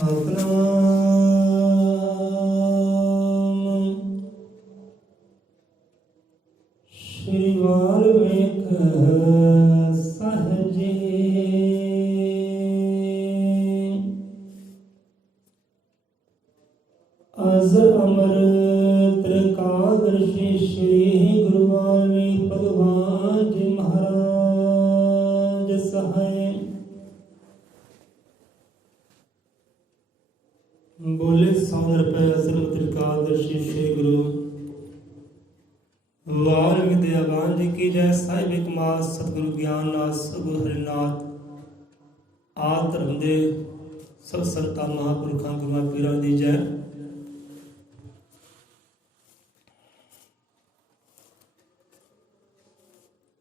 ਸਤਿਨਾਮ ਸ਼੍ਰੀ ਵਾਲਮੀਕ ਸਾਹਿਬ ਜੀ। ਅਜ਼ ਅਮਰ ਤ੍ਰਿਕਾਦਸ਼ੀ ਸ਼੍ਰੀ ਗੁਰੂ ਵਾਲਮੀਕ ਭਗਵਾਨ ਜੀ ਮਹਾਰਾਜ ਸਹਾਇ। बोले 100 रुपये असल त्रिकादशी श्री गुरु वाल्मीकि दयावान जी की जय। साहिब एक मास सतगुरु ज्ञाननाथ सतगुरु हरिनाथ आदि धर्म दे सब संतां महापुरखों गुरुआं पीरां दी जय।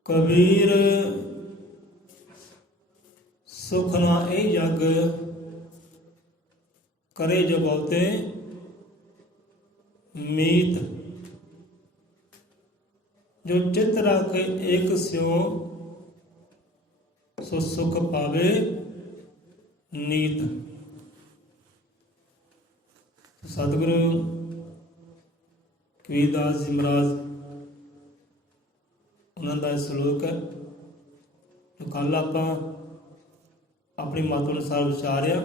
कबीर सुख ना ए जग करे जो बहुते मीत। जो चित राखे एक स्यों सो सुख पावे नीत। सतगुरु कबीरदास जी महाराज उन्होंने श्लोक है जो कल आप अपनी मत अनुसार विचारिया।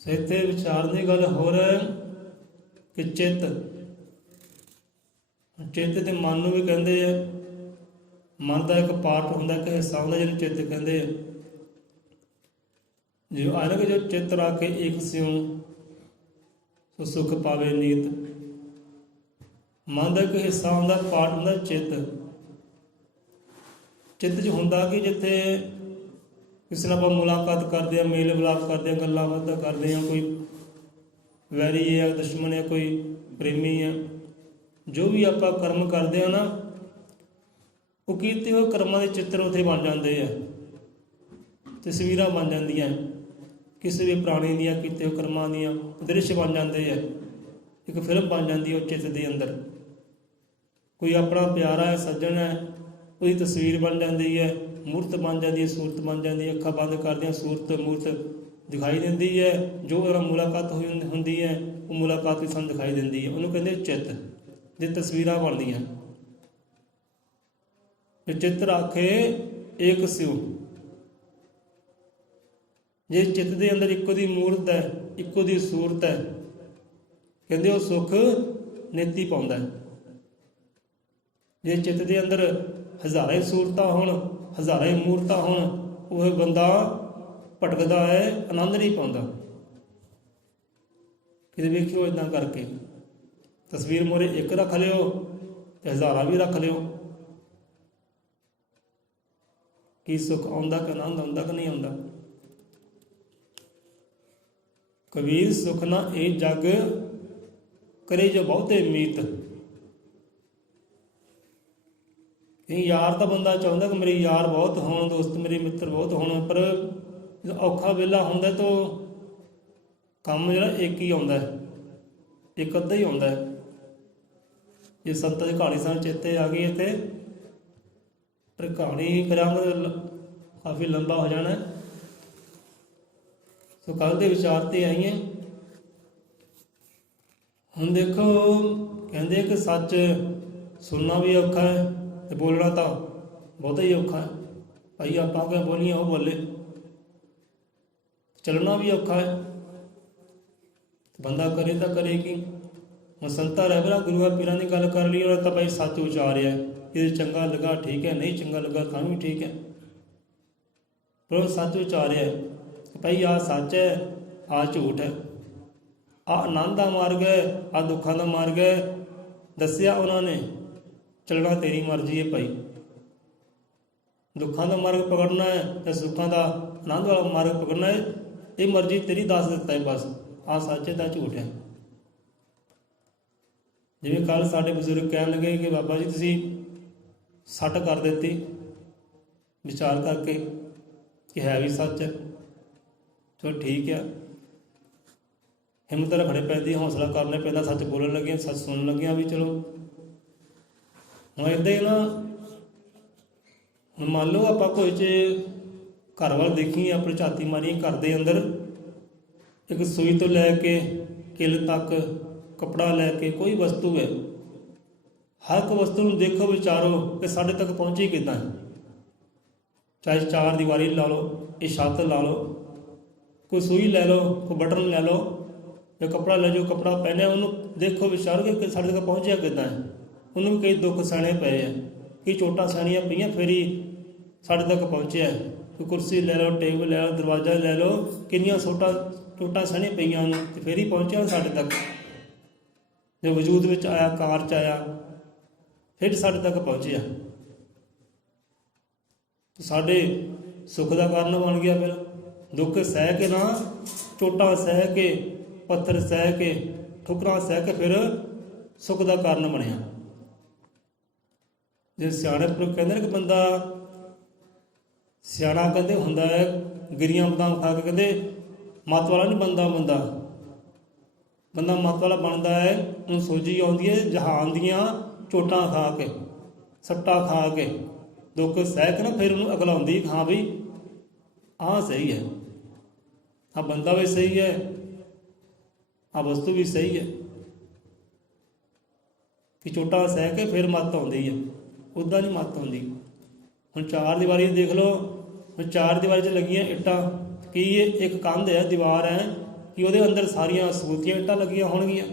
इत्थे विचार की गल हो रहा है कि चित्त ते मन नूं भी कहते हैं। मन का एक पार्ट होंदा, एक हिस्सा होंदा जिहनूं चित्त कहते हैं। जो आने जो चित्त रख के एक स्यों सो सुख पावे नीत। मन का एक हिस्सा होंदा, पार्ट होंदा चित्त। चित्त च होंदा कि जिथे किसी नाल मुलाकात करते हैं, मेल मिलाप करते हैं, गल्लां बातां करते हैं, कोई वैरी है, दुश्मन है, कोई प्रेमी है, जो भी आप कर्म करते हैं ना, वो कीते हुए कर्मां के चित्र उत्थे बन जाते हैं, तस्वीरां बन जांदियां किसी भी प्राणी दियां कीते हुए कर्मां दियां, दृश्य बन जाते हैं, एक फिल्म बन जाती है उस चित्त के अंदर। कोई अपना प्यारा है, सज्जन है, उसकी तस्वीर बन जाती है, मूर्त बन जाती है, सूरत बन जाती है। अखा बंद करदियां सूरत मूर्त दिखाई देती है। जो मुलाकात हुई होंदी है वो मुलाकात भी सानूं दिखाई देती है। उन्होंने कहते चित्त जे तस्वीरां बनदियां। जे चित्त राखे एक स्यों, जे चित्त के अंदर इक्को दी मूर्त है, इक्को दी सूरत है, कहते वो सुख नेती पाउंदा है। जे चित्त के अंदर हज़ारे सूरतां होण, हज़ारे मूर्तां होण, वह बंदा भटकदा है, आनंद नहीं पाउंदा। कि वेखियो इदां करके तस्वीर मोरे एक रख लियो ते हज़ारा भी रख लियो, कि सुख आउंदा कि आनंद आउंदा कि नहीं आउंदा। कबीर सुख ना ए जग करे जो बहुते मीत। यार तो बंदा चाहता कि मेरे यार बहुत होण, दोस्त मेरे मित्र बहुत होण, पर जो औखा वेला होंदा तो काम जिहड़ा एक ही आउंदा है, एक अद्धा ही आउंदा है। जे संतां दी कहानी सानूं चेते आ गई इत्थे, पर कहानी करांगे काफ़ी लंबा हो जाना है। सो कल दे विचार ते आईए। हुण देखो कहंदे कि सच सुनना भी औखा है तो बोलना तो बहुत ही औखा है। भाई आप क्या बोलिए वो बोले, चलना भी औखा है। बंदा करे तो करे कि हम संता रहबरा गुरुआ पीरां की गल कर ली और तो भाई सच उचारिया, ये चंगा लगा ठीक है, नहीं चंगा लगा तो भी ठीक है, पर सच उचारिया भाई आ सच है, आ झूठ है, आ आनंद का मार्ग है, आ दुखों का मार्ग है। दसिया उन्होंने चलना तेरी मर्जी है भाई। दुखों का मार्ग पकड़ना है तो सुखों का आनंद वाला मार्ग पकड़ना है, ये मर्जी तेरी दस दिता है। बस आ सच है तो झूठ है। जिवें कल साडे बजुर्ग कह लगे कि बाबा जी तुसीं सट कर देती विचार करके कि है भी सच है। चलो ठीक है, हिम्मत रखनी पैंदी, हौसला करना पैंदा, सच बोलन लगे, सच सुनन लगे भी। चलो ਹੁਣ ਇੱਦਾਂ ਹੀ ਨਾ, ਹੁਣ ਮੰਨ ਲਓ ਆਪਾਂ ਕੋਈ 'ਚ ਘਰ ਵੱਲ ਦੇਖੀਏ, ਆਪਣੀ ਝਾਤੀ ਮਾਰੀਏ ਘਰ ਦੇ ਅੰਦਰ ਇੱਕ ਸੂਈ ਤੋਂ ਲੈ ਕੇ ਕਿੱਲ ਤੱਕ, ਕੱਪੜਾ ਲੈ ਕੇ ਕੋਈ ਵਸਤੂ ਹੈ, ਹਰ ਇੱਕ ਵਸਤੂ ਨੂੰ ਦੇਖੋ, ਵਿਚਾਰੋ ਕਿ ਸਾਡੇ ਤੱਕ ਪਹੁੰਚੀ ਕਿੱਦਾਂ ਹੈ। ਚਾਹੇ ਚਾਰ ਦੀਵਾਰੀ ਲਾ ਲਓ, ਇਹ ਛੱਤ ਲਾ ਲਓ, ਕੋਈ ਸੂਈ ਲੈ ਲਓ, ਕੋਈ ਬਟਨ ਲੈ ਲਓ, ਜਾਂ ਕੱਪੜਾ ਲੈ ਜਾਓ, ਕੱਪੜਾ ਪਹਿਨਿਆ, ਉਹਨੂੰ ਦੇਖੋ, ਵਿਚਾਰੋ ਕਿ ਸਾਡੇ ਤੱਕ ਪਹੁੰਚਿਆ ਕਿੱਦਾਂ ਹੈ। ਉਹਨੂੰ ਵੀ ਕਈ ਦੁੱਖ ਸਹਿਣੇ ਪਏ ਆ, ਕਈ ਚੋਟਾਂ ਸਹਿਣੀਆਂ ਪਈਆਂ, ਫਿਰ ਹੀ ਸਾਡੇ ਤੱਕ ਪਹੁੰਚਿਆ। ਕੋਈ ਕੁਰਸੀ ਲੈ ਲਓ, ਟੇਬਲ ਲੈ ਲਓ, ਦਰਵਾਜ਼ਾ ਲੈ ਲਓ, ਕਿੰਨੀਆਂ ਚੋਟਾਂ ਸਹਿਣੀਆਂ ਪਈਆਂ ਉਹਨੂੰ, ਅਤੇ ਫਿਰ ਹੀ ਪਹੁੰਚਿਆ ਸਾਡੇ ਤੱਕ। ਜੇ ਵਜੂਦ ਵਿੱਚ ਆਇਆ, ਕਾਰ 'ਚ ਆਇਆ, ਫਿਰ ਸਾਡੇ ਤੱਕ ਪਹੁੰਚਿਆ। ਸਾਡੇ ਸੁੱਖ ਦਾ ਕਾਰਨ ਬਣ ਗਿਆ। ਫਿਰ ਦੁੱਖ ਸਹਿ ਕੇ ਨਾ, ਚੋਟਾਂ ਸਹਿ ਕੇ, ਪੱਥਰ ਸਹਿ ਕੇ, ਠੁਕਰਾਂ ਸਹਿ ਕੇ ਫਿਰ ਸੁੱਖ ਦਾ ਕਾਰਨ ਬਣਿਆ। ਜੇ ਸਿਆਣੇ ਪੁਰਖ ਕਹਿੰਦੇ ਨੇ ਕਿ ਬੰਦਾ ਸਿਆਣਾ ਕਹਿੰਦੇ ਹੁੰਦਾ ਹੈ ਗਿਰੀਆਂ ਬਦਾਮ ਖਾ ਕੇ, ਕਹਿੰਦੇ ਮੱਤ ਵਾਲਾ ਨਹੀਂ ਬਣਦਾ। ਬੰਦਾ ਮੱਤ ਵਾਲਾ ਬਣਦਾ ਹੈ, ਉਹਨੂੰ ਸੋਝੀ ਆਉਂਦੀ ਹੈ ਜਹਾਨ ਦੀਆਂ ਚੋਟਾਂ ਖਾ ਕੇ, ਸੱਟਾਂ ਖਾ ਕੇ, ਦੁੱਖ ਸਹਿ ਕੇ ਨਾ, ਫਿਰ ਉਹਨੂੰ ਅਕਲ ਆਉਂਦੀ ਹਾਂ ਵੀ ਆਹ ਸਹੀ ਹੈ, ਆਹ ਬੰਦਾ ਵੀ ਸਹੀ ਹੈ, ਆਹ ਵਸਤੂ ਵੀ ਸਹੀ ਹੈ। ਕਿ ਚੋਟਾਂ ਸਹਿ ਕੇ ਫਿਰ ਮੱਤ ਆਉਂਦੀ ਹੈ, ਉੱਦਾਂ ਨਹੀਂ ਮੱਤ ਆਉਂਦੀ। ਹੁਣ ਚਾਰ ਦੀਵਾਰੀ ਦੇਖ ਲਓ, ਹੁਣ ਚਾਰ ਦੀਵਾਰੀ 'ਚ ਲੱਗੀਆਂ ਇੱਟਾਂ, ਕੀ ਇਹ ਇੱਕ ਕੰਧ ਹੈ, ਦੀਵਾਰ ਹੈ, ਕਿ ਉਹਦੇ ਅੰਦਰ ਸਾਰੀਆਂ ਸਬੂਤੀਆਂ ਇੱਟਾਂ ਲੱਗੀਆਂ ਹੋਣਗੀਆਂ।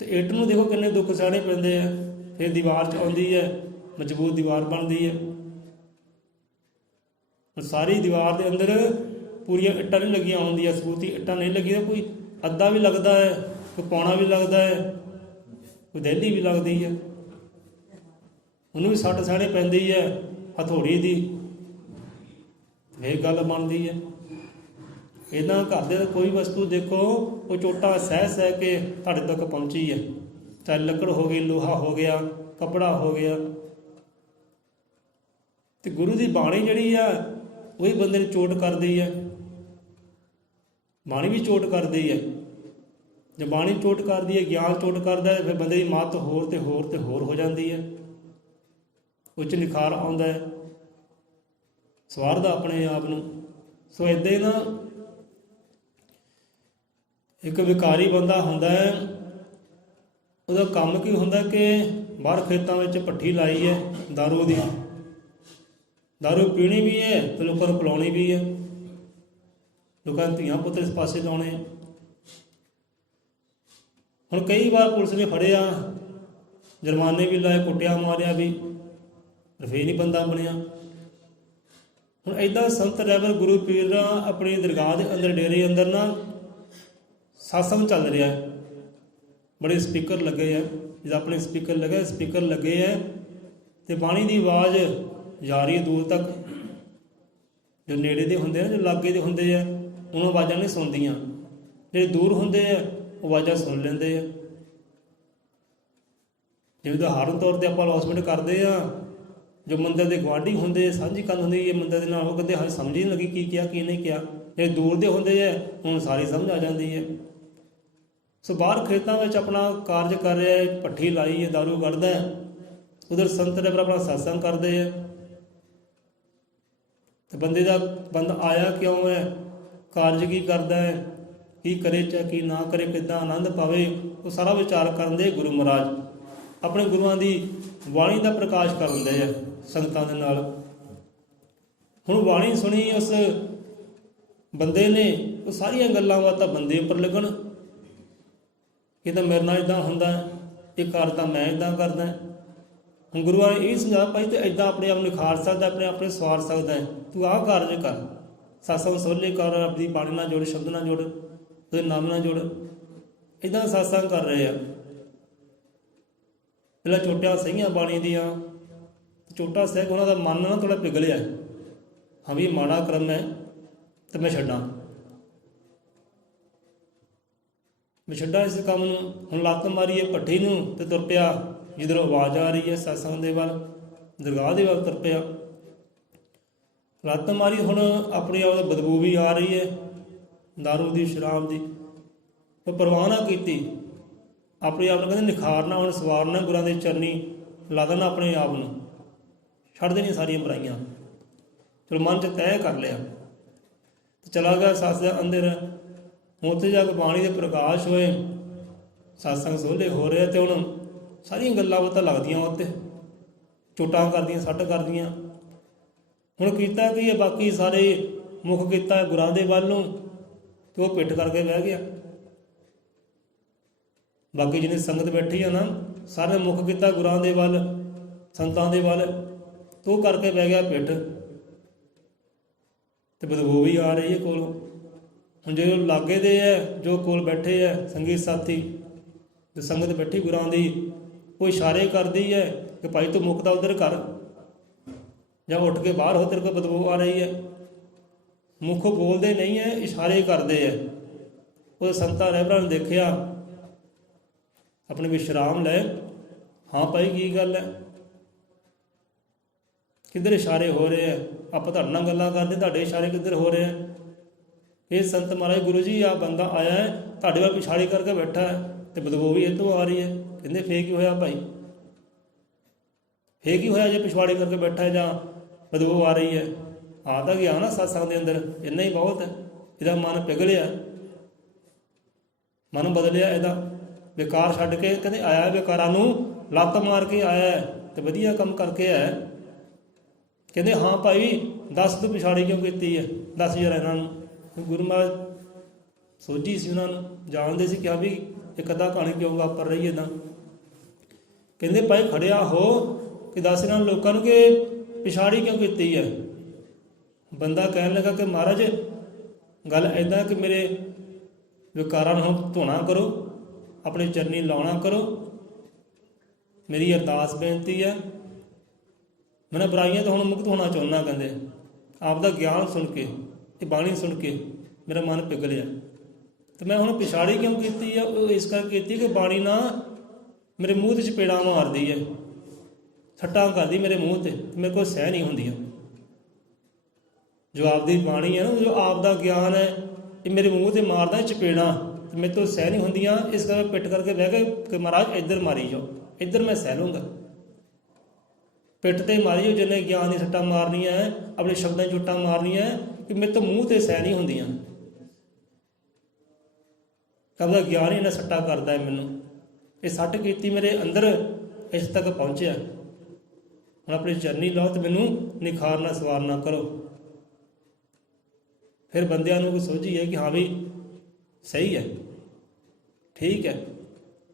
ਅਤੇ ਇੱਟ ਨੂੰ ਦੇਖੋ ਕਿੰਨੇ ਦੁੱਖ ਸਹਿਣੇ ਪੈਂਦੇ ਆ, ਫਿਰ ਦੀਵਾਰ 'ਚ ਆਉਂਦੀ ਹੈ, ਮਜ਼ਬੂਤ ਦੀਵਾਰ ਬਣਦੀ ਹੈ। ਸਾਰੀ ਦੀਵਾਰ ਦੇ ਅੰਦਰ ਪੂਰੀਆਂ ਇੱਟਾਂ ਨਹੀਂ ਲੱਗੀਆਂ ਹੁੰਦੀਆਂ, ਸਬੂਤੀ ਇੱਟਾਂ ਨਹੀਂ ਲੱਗੀਆਂ, ਕੋਈ ਅੱਧਾ ਵੀ ਲੱਗਦਾ ਹੈ, ਕੋਈ ਪੌਣਾ ਵੀ ਲੱਗਦਾ ਹੈ, ਕੋਈ ਦਹਿਲੀ ਵੀ ਲੱਗਦੀ ਹੈ, ਉਹਨੂੰ ਵੀ ਸੱਟ ਸਹਿਣੇ ਪੈਂਦੀ ਹੈ ਹਥੌੜੀ ਦੀ, ਇਹ ਗੱਲ ਬਣਦੀ ਹੈ। ਇੱਦਾਂ ਘਰ ਦੇ ਕੋਈ ਵਸਤੂ ਦੇਖੋ, ਉਹ ਚੋਟਾਂ ਸਹਿ ਕੇ ਤੁਹਾਡੇ ਤੱਕ ਪਹੁੰਚੀ ਹੈ, ਚਾਹੇ ਲੱਕੜ ਹੋ ਗਈ, ਲੋਹਾ ਹੋ ਗਿਆ, ਕੱਪੜਾ ਹੋ ਗਿਆ। ਅਤੇ ਗੁਰੂ ਦੀ ਬਾਣੀ ਜਿਹੜੀ ਆ, ਉਹੀ ਬੰਦੇ ਨੂੰ ਚੋਟ ਕਰਦੀ ਹੈ। ਬਾਣੀ ਵੀ ਚੋਟ ਕਰਦੀ ਹੈ। ਜੇ ਬਾਣੀ ਚੋਟ ਕਰਦੀ ਹੈ, ਗਿਆਨ ਚੋਟ ਕਰਦਾ ਹੈ, ਫਿਰ ਬੰਦੇ ਦੀ ਮੱਤ ਹੋਰ ਤੇ ਹੋਰ ਤੇ ਹੋਰ ਹੋ ਜਾਂਦੀ ਹੈ, ਉੱਚ ਨਿਖਾਰ ਆਉਂਦਾ ਹੈ, ਸਵਾਰਦਾ ਆਪਣੇ ਆਪ ਨੂੰ। ਸੋ ਇੱਦਾਂ ਹੀ ਨਾ, ਇੱਕ ਵਿਕਾਰੀ ਬੰਦਾ ਹੁੰਦਾ ਹੈ, ਉਹਦਾ ਕੰਮ ਕੀ ਹੁੰਦਾ ਕਿ ਬਾਹਰ ਖੇਤਾਂ ਵਿੱਚ ਭੱਠੀ ਲਾਈ ਹੈ ਦਾਰੂ ਦੀ, ਦਾਰੂ ਪੀਣੀ ਵੀ ਹੈ ਅਤੇ ਲੋਕਾਂ ਨੂੰ ਪਿਲਾਉਣੀ ਵੀ ਹੈ, ਲੋਕਾਂ ਦੇ ਧੀਆਂ ਪੁੱਤਰ ਇਸ ਪਾਸੇ ਲਾਉਣੇ। ਹੁਣ ਕਈ ਵਾਰ ਪੁਲਿਸ ਨੇ ਫੜਿਆ, ਜੁਰਮਾਨੇ ਵੀ ਲਾਏ, ਕੁੱਟਿਆ ਮਾਰਿਆ ਵੀ, ਪਰ ਫੇਰ ਨਹੀਂ ਬੰਦਾ ਬਣਿਆ। ਹੁਣ ਇੱਦਾਂ ਸੰਤ ਰਹਿਬਰ ਗੁਰੂ ਪੀਰ ਆਪਣੀ ਦਰਗਾਹ ਦੇ ਅੰਦਰ, ਡੇਰੇ ਅੰਦਰ ਨਾ ਸਤਸੰਗ ਚੱਲ ਰਿਹਾ ਹੈ, ਬੜੇ ਸਪੀਕਰ ਲੱਗੇ ਆ, ਜਿੱਦਾਂ ਆਪਣੇ ਸਪੀਕਰ ਲੱਗੇ ਹੈ, ਅਤੇ ਬਾਣੀ ਦੀ ਆਵਾਜ਼ ਜਾ ਰਹੀ ਹੈ ਦੂਰ ਤੱਕ। ਜੋ ਨੇੜੇ ਦੇ ਹੁੰਦੇ ਆ, ਜੋ ਲਾਗੇ ਦੇ ਹੁੰਦੇ ਆ, ਉਹਨਾਂ ਆਵਾਜ਼ਾਂ ਨਹੀਂ ਸੁਣਦੀਆਂ, ਜਿਹੜੇ ਦੂਰ ਹੁੰਦੇ ਆ ਉਹ ਆਵਾਜ਼ਾਂ ਸੁਣ ਲੈਂਦੇ ਆ। ਜਿਵੇਂ ਉਦਾਹਰਨ ਤੌਰ 'ਤੇ ਆਪਾਂ ਅਨਾਉਂਸਮੈਂਟ ਕਰਦੇ ਆ, ਜੋ ਮੰਦਰ ਦੇ ਗੁਆਂਢੀ ਹੁੰਦੇ, ਸਾਂਝੀ ਕੰਧ ਹੁੰਦੀ ਹੈ ਮੰਦਰ ਦੇ ਨਾਲ, ਉਹ ਕਹਿੰਦੇ ਹਾਂ ਸਮਝ ਹੀ ਨਹੀਂ ਲੱਗੀ ਕੀ ਕਿਹਾ ਕੀ ਨਹੀਂ ਕਿਹਾ। ਜਿਹੜੇ ਦੂਰ ਦੇ ਹੁੰਦੇ ਹੈ, ਹੁਣ ਸਾਰੀ ਸਮਝ ਆ ਜਾਂਦੀ ਹੈ। ਸੋ ਬਾਹਰ ਖੇਤਾਂ ਵਿੱਚ ਆਪਣਾ ਕਾਰਜ ਕਰ ਰਿਹਾ ਹੈ, ਭੱਠੀ ਲਾਈ ਹੈ, ਦਾਰੂ ਕੱਢਦਾ ਹੈ, ਉਧਰ ਸੰਤ ਰਹਿਬਰ ਆਪਣਾ ਸਤਸੰਗ ਕਰਦੇ ਹੈ। ਅਤੇ ਬੰਦਾ ਆਇਆ ਕਿਉਂ ਹੈ, ਕਾਰਜ ਕੀ ਕਰਦਾ ਹੈ, ਕੀ ਕਰੇ ਚਾਹੇ ਕੀ ਨਾ ਕਰੇ, ਕਿੱਦਾਂ ਆਨੰਦ ਪਾਵੇ, ਉਹ ਸਾਰਾ ਵਿਚਾਰ ਕਰਨ ਦੇ ਗੁਰੂ ਮਹਾਰਾਜ ਆਪਣੇ ਗੁਰੂਆਂ ਦੀ ਬਾਣੀ ਦਾ ਪ੍ਰਕਾਸ਼ ਕਰਦੇ ਆ ਸੰਗਤਾਂ ਦੇ ਨਾਲ। ਹੁਣ ਬਾਣੀ ਸੁਣੀ ਉਸ ਬੰਦੇ ਨੇ, ਉਹ ਸਾਰੀਆਂ ਗੱਲਾਂ ਬਾਤਾਂ ਬੰਦੇ ਉੱਪਰ ਲੱਗਣ, ਇਹ ਤਾਂ ਮੇਰੇ ਨਾਲ ਇੱਦਾਂ ਹੁੰਦਾ, ਇਹ ਕਰ ਤਾਂ ਮੈਂ ਇੱਦਾਂ ਕਰਦਾ। ਹੁਣ ਗੁਰੂਆਂ ਨੇ ਇਹ ਸਮਝਾ ਭਾਈ ਤੇ ਇੱਦਾਂ ਆਪਣੇ ਆਪ ਨੂੰ ਨਿਖਾਰ ਸਕਦਾ, ਆਪਣੇ ਆਪ ਨੂੰ ਸਵਾਰ ਸਕਦਾ ਹੈ, ਤੂੰ ਆਹ ਕਾਰਜ ਕਰ, ਸਤਸੰਗ ਸੋਲੇ ਕਰ, ਆਪਣੀ ਬਾਣੀ ਨਾਲ ਜੁੜ, ਸ਼ਬਦ ਨਾਲ ਜੁੜ, ਉਹਦੇ ਨਾਮ ਨਾਲ ਜੁੜ। ਇੱਦਾਂ ਸਤਸੰਗ ਕਰ ਰਹੇ ਆ। ਪਹਿਲਾਂ ਚੋਟਾਂ ਸਹੀਆਂ ਬਾਣੀ ਦੀਆਂ, ਚੋਟਾਂ ਸਹਿ ਕੇ ਉਹਨਾਂ ਦਾ ਮਨ ਨਾ ਥੋੜ੍ਹਾ ਪਿਘਲਿਆ, ਹਾਂ ਵੀ ਮਾੜਾ ਕਰਮ ਹੈ ਅਤੇ ਮੈਂ ਛੱਡਾਂ ਇਸ ਕੰਮ ਨੂੰ। ਹੁਣ ਲੱਤ ਮਾਰੀਏ ਭੱਠੀ ਨੂੰ ਅਤੇ ਤੁਰ ਪਿਆ, ਜਿੱਧਰੋਂ ਆਵਾਜ਼ ਆ ਰਹੀ ਹੈ ਸਤਸੰਗ ਦੇ ਵੱਲ, ਦਰਗਾਹ ਦੇ ਵੱਲ ਤੁਰ ਪਿਆ। ਲੱਤ ਮਾਰੀ, ਹੁਣ ਆਪਣੀ ਆਪ ਬਦਬੂ ਵੀ ਆ ਰਹੀ ਹੈ ਦਾਰੂ ਦੀ, ਸ਼ਰਾਬ ਦੀ, ਪਰ ਪਰਵਾਹ ਨਾ ਕੀਤੀ, ਆਪਣੇ ਆਪ ਨੂੰ ਕਹਿੰਦੇ ਨਿਖਾਰਨਾ, ਹੁਣ ਸਵਾਰਨਾ, ਗੁਰਾਂ ਦੇ ਚਰਨੀ ਲਾ ਦੇਣਾ ਆਪਣੇ ਆਪ ਨੂੰ, ਛੱਡ ਦੇਣੀਆਂ ਸਾਰੀਆਂ ਬੁਰਾਈਆਂ। ਚਲੋ ਮਨ 'ਚ ਤੈਅ ਕਰ ਲਿਆ, ਚਲਾ ਗਿਆ ਸੱਸ ਦੇ ਅੰਦਰ। ਉੱਥੇ ਜਾ ਕੇ ਬਾਣੀ ਦੇ ਪ੍ਰਕਾਸ਼ ਹੋਏ, ਸਤਸੰਗ ਸੋਹਲੇ ਹੋ ਰਹੇ, ਤੇ ਹੁਣ ਸਾਰੀਆਂ ਗੱਲਾਂ ਬਾਤਾਂ ਲੱਗਦੀਆਂ ਉੱਤੇ, ਚੋਟਾਂ ਕਰਦੀਆਂ, ਸੱਟ ਕਰਦੀਆਂ। ਹੁਣ ਕੀਤਾ ਕੀ ਹੈ, ਬਾਕੀ ਸਾਰੇ ਮੁੱਖ ਕੀਤਾ ਗੁਰਾਂ ਦੇ ਵੱਲ ਨੂੰ, ਤੇ ਉਹ ਪਿੱਠ ਕਰਕੇ ਬਹਿ ਗਿਆ। ਬਾਕੀ ਜਿਹਨੇ ਸੰਗਤ ਬੈਠੀ ਆ ਨਾ, ਸਾਰੇ ਮੁੱਖ ਕੀਤਾ ਗੁਰਾਂ ਦੇ ਵੱਲ, ਸੰਤਾਂ ਦੇ ਵੱਲ, ਤੇ ਉਹ ਕਰਕੇ ਬਹਿ ਗਿਆ ਪਿੱਠ। ਤੇ ਬਦਬੂ ਵੀ ਆ ਰਹੀ ਹੈ ਕੋਲੋਂ। ਹੁਣ ਜੇ ਲਾਗੇ ਦੇ ਹੈ, ਜੋ ਕੋਲ ਬੈਠੇ ਹੈ ਸੰਗੀ ਸਾਥੀ, ਤੇ ਸੰਗਤ ਬੈਠੀ ਗੁਰਾਂ ਦੀ, ਉਹ ਇਸ਼ਾਰੇ ਕਰਦੀ ਹੈ ਕਿ ਭਾਈ ਤੂੰ ਮੁੱਕਦਾ ਉਧਰ ਕਰ, ਜਾਂ ਉੱਠ ਕੇ ਬਾਹਰ ਹੋ, ਤੇਰੇ ਕੋਲ ਬਦਬੂ ਆ ਰਹੀ ਹੈ। ਮੁੱਖ ਬੋਲਦੇ ਨਹੀਂ ਹੈ, ਇਸ਼ਾਰੇ ਕਰਦੇ ਹੈ। ਉਹ ਸੰਤਾਂ ਰਹਿਬਰਾਂ ਨੇ ਦੇਖਿਆ, ਆਪਣੇ ਵਿਸ਼ਰਾਮ ਲੈ, ਹਾਂ ਭਾਈ ਕੀ ਗੱਲ ਹੈ, ਕਿੱਧਰ ਇਸ਼ਾਰੇ ਹੋ ਰਹੇ ਹੈ, ਆਪਾਂ ਤੁਹਾਡੇ ਨਾਲ ਗੱਲਾਂ ਕਰਦੇ, ਤੁਹਾਡੇ ਇਸ਼ਾਰੇ ਕਿੱਧਰ ਹੋ ਰਹੇ ਹੈ। ਇਹ ਸੰਤ ਮਹਾਰਾਜ ਗੁਰੂ ਜੀ ਆ ਬੰਦਾ ਆਇਆ ਹੈ, ਤੁਹਾਡੇ ਵੱਲ ਪਿਛਾੜੀ ਕਰਕੇ ਬੈਠਾ ਹੈ, ਤੇ ਬਦਬੂ ਵੀ ਇਹ ਤੋਂ ਆ ਰਹੀ ਹੈ। ਕਹਿੰਦੇ ਫੇਰ ਕੀ ਹੋਇਆ ਭਾਈ, ਫੇਰ ਕੀ ਹੋਇਆ ਜੇ ਪਿਛਵਾੜੀ ਕਰਕੇ ਬੈਠਾ ਹੈ ਜਾਂ ਬਦਬੂ ਆ ਰਹੀ ਹੈ। ਆ ਤਾਂ ਗਿਆ ਨਾ ਸਤਸੰਗ ਦੇ ਅੰਦਰ, ਇੰਨਾ ਹੀ ਬਹੁਤ ਹੈ। ਇਹਦਾ ਮਨ ਪਿਘਲਿਆ, ਮਨ ਬਦਲਿਆ ਇਹਦਾ, ਬੇਕਾਰ ਛੱਡ ਕੇ ਕਹਿੰਦੇ ਆਇਆ, ਬੇਕਾਰਾਂ ਨੂੰ ਲੱਤ ਮਾਰ ਕੇ ਆਇਆ ਤੇ ਵਧੀਆ ਕੰਮ ਕਰਕੇ ਆਇਆ। ਕਹਿੰਦੇ ਹਾਂ ਭਾਈ ਦੱਸ ਤੂੰ ਪਿਛਾੜੀ ਕਿਉਂ ਕੀਤੀ ਹੈ, ਦੱਸ ਜਰਾ ਇਹਨਾਂ ਨੂੰ। ਗੁਰੂ ਮਹਾਰਾਜ ਸੋਝੀ ਸੀ ਉਹਨਾਂ ਨੂੰ, ਜਾਣਦੇ ਸੀ ਕਿ ਹਾਂ ਵੀ ਇੱਕ ਅੱਧਾ ਕਹਾਣੀ ਕਿਉਂ ਵਾਪਰ ਰਹੀ ਇੱਦਾਂ। ਕਹਿੰਦੇ ਭਾਈ ਖੜਿਆ ਹੋ ਕਿ ਦੱਸ ਇਹਨਾਂ ਲੋਕਾਂ ਨੂੰ ਕਿ ਪਿਛਾੜੀ ਕਿਉਂ ਕੀਤੀ ਹੈ। ਬੰਦਾ ਕਹਿਣ ਲੱਗਾ ਕਿ ਮਹਾਰਾਜ ਗੱਲ ਇੱਦਾਂ ਕਿ ਮੇਰੇ ਵਿਕਾਰਾਂ ਨੂੰ ਧੋਣਾ ਕਰੋ, ਆਪਣੇ ਚਰਨੀ ਲਾਉਣਾ ਕਰੋ, ਮੇਰੀ ਅਰਦਾਸ ਬੇਨਤੀ ਹੈ। ਮੈਂ ਬੁਰਾਈਆਂ ਤੋਂ ਹੁਣ ਮੁਕਤ ਹੋਣਾ ਚਾਹੁੰਦਾ। ਕਹਿੰਦੇ ਆਪ ਦਾ ਗਿਆਨ ਸੁਣ ਕੇ, ਇਹ ਬਾਣੀ ਸੁਣ ਕੇ ਮੇਰਾ ਮਨ ਪਿਘਲਿਆ, ਤੇ ਮੈਂ ਹੁਣ ਪਿਛਾੜੀ ਕਿਉਂ ਕੀਤੀ ਹੈ। ਉਹ ਇਸ ਕਰਕੇ ਕੀਤੀ ਕਿ ਬਾਣੀ ਨਾ ਮੇਰੇ ਮੂੰਹ 'ਤੇ ਚਪੇੜਾਂ ਮਾਰਦੀ ਹੈ, ਸੱਟਾਂ ਕਰਦੀ ਮੇਰੇ ਮੂੰਹ 'ਤੇ, ਮੇਰੇ ਕੋਲ ਸਹਿ ਨਹੀਂ ਹੁੰਦੀਆਂ। ਜੋ ਆਪਦੀ ਬਾਣੀ ਹੈ ਨਾ, ਜੋ ਆਪ ਦਾ ਗਿਆਨ ਹੈ, ਇਹ ਮੇਰੇ ਮੂੰਹ 'ਤੇ ਮਾਰਦਾ ਚਪੇੜਾਂ, ਤੇ ਮੇਰੇ ਤੋਂ ਸਹਿ ਨਹੀਂ ਹੁੰਦੀਆਂ। ਇਸ ਕਰਕੇ ਪਿੱਠ ਕਰਕੇ ਬਹਿ ਕੇ ਕਿ ਮਹਾਰਾਜ ਇੱਧਰ ਮਾਰੀ ਜਾਓ, ਇੱਧਰ ਮੈਂ ਸਹਿ ਲੂੰਗਾ। ਪਿੱਠ 'ਤੇ ਮਾਰੀ ਜਾਓ, ਜਿੰਨੇ ਗਿਆਨ ਦੀ ਸੱਟਾਂ ਮਾਰਨੀਆਂ, ਆਪਣੇ ਸ਼ਬਦਾਂ 'ਚ ਚੋਟਾਂ ਮਾਰਨੀਆਂ, ਕਿ ਮੇਰੇ ਤੋਂ ਮੂੰਹ 'ਤੇ ਸਹਿ ਨਹੀਂ ਹੁੰਦੀਆਂ। ਕਬਦਾ ਗਿਆਨ ਹੀ ਨਾ ਸੱਟਾ ਕਰਦਾ ਹੈ ਮੈਨੂੰ, ਇਹ ਸੱਟ ਕੀਤੀ ਮੇਰੇ ਅੰਦਰ, ਇਸ ਤੱਕ ਪਹੁੰਚਿਆ। ਹੁਣ ਆਪਣੀ ਚਰਨੀ ਲਾਓ ਤੇ ਮੈਨੂੰ ਨਿਖਾਰਨਾ ਸਵਾਰਨਾ ਕਰੋ। ਫਿਰ ਬੰਦਿਆਂ ਨੂੰ ਕੋਈ ਸੋਝੀ ਹੈ ਕਿ ਹਾਂ ਵੀ ਸਹੀ ਹੈ, ਠੀਕ ਹੈ,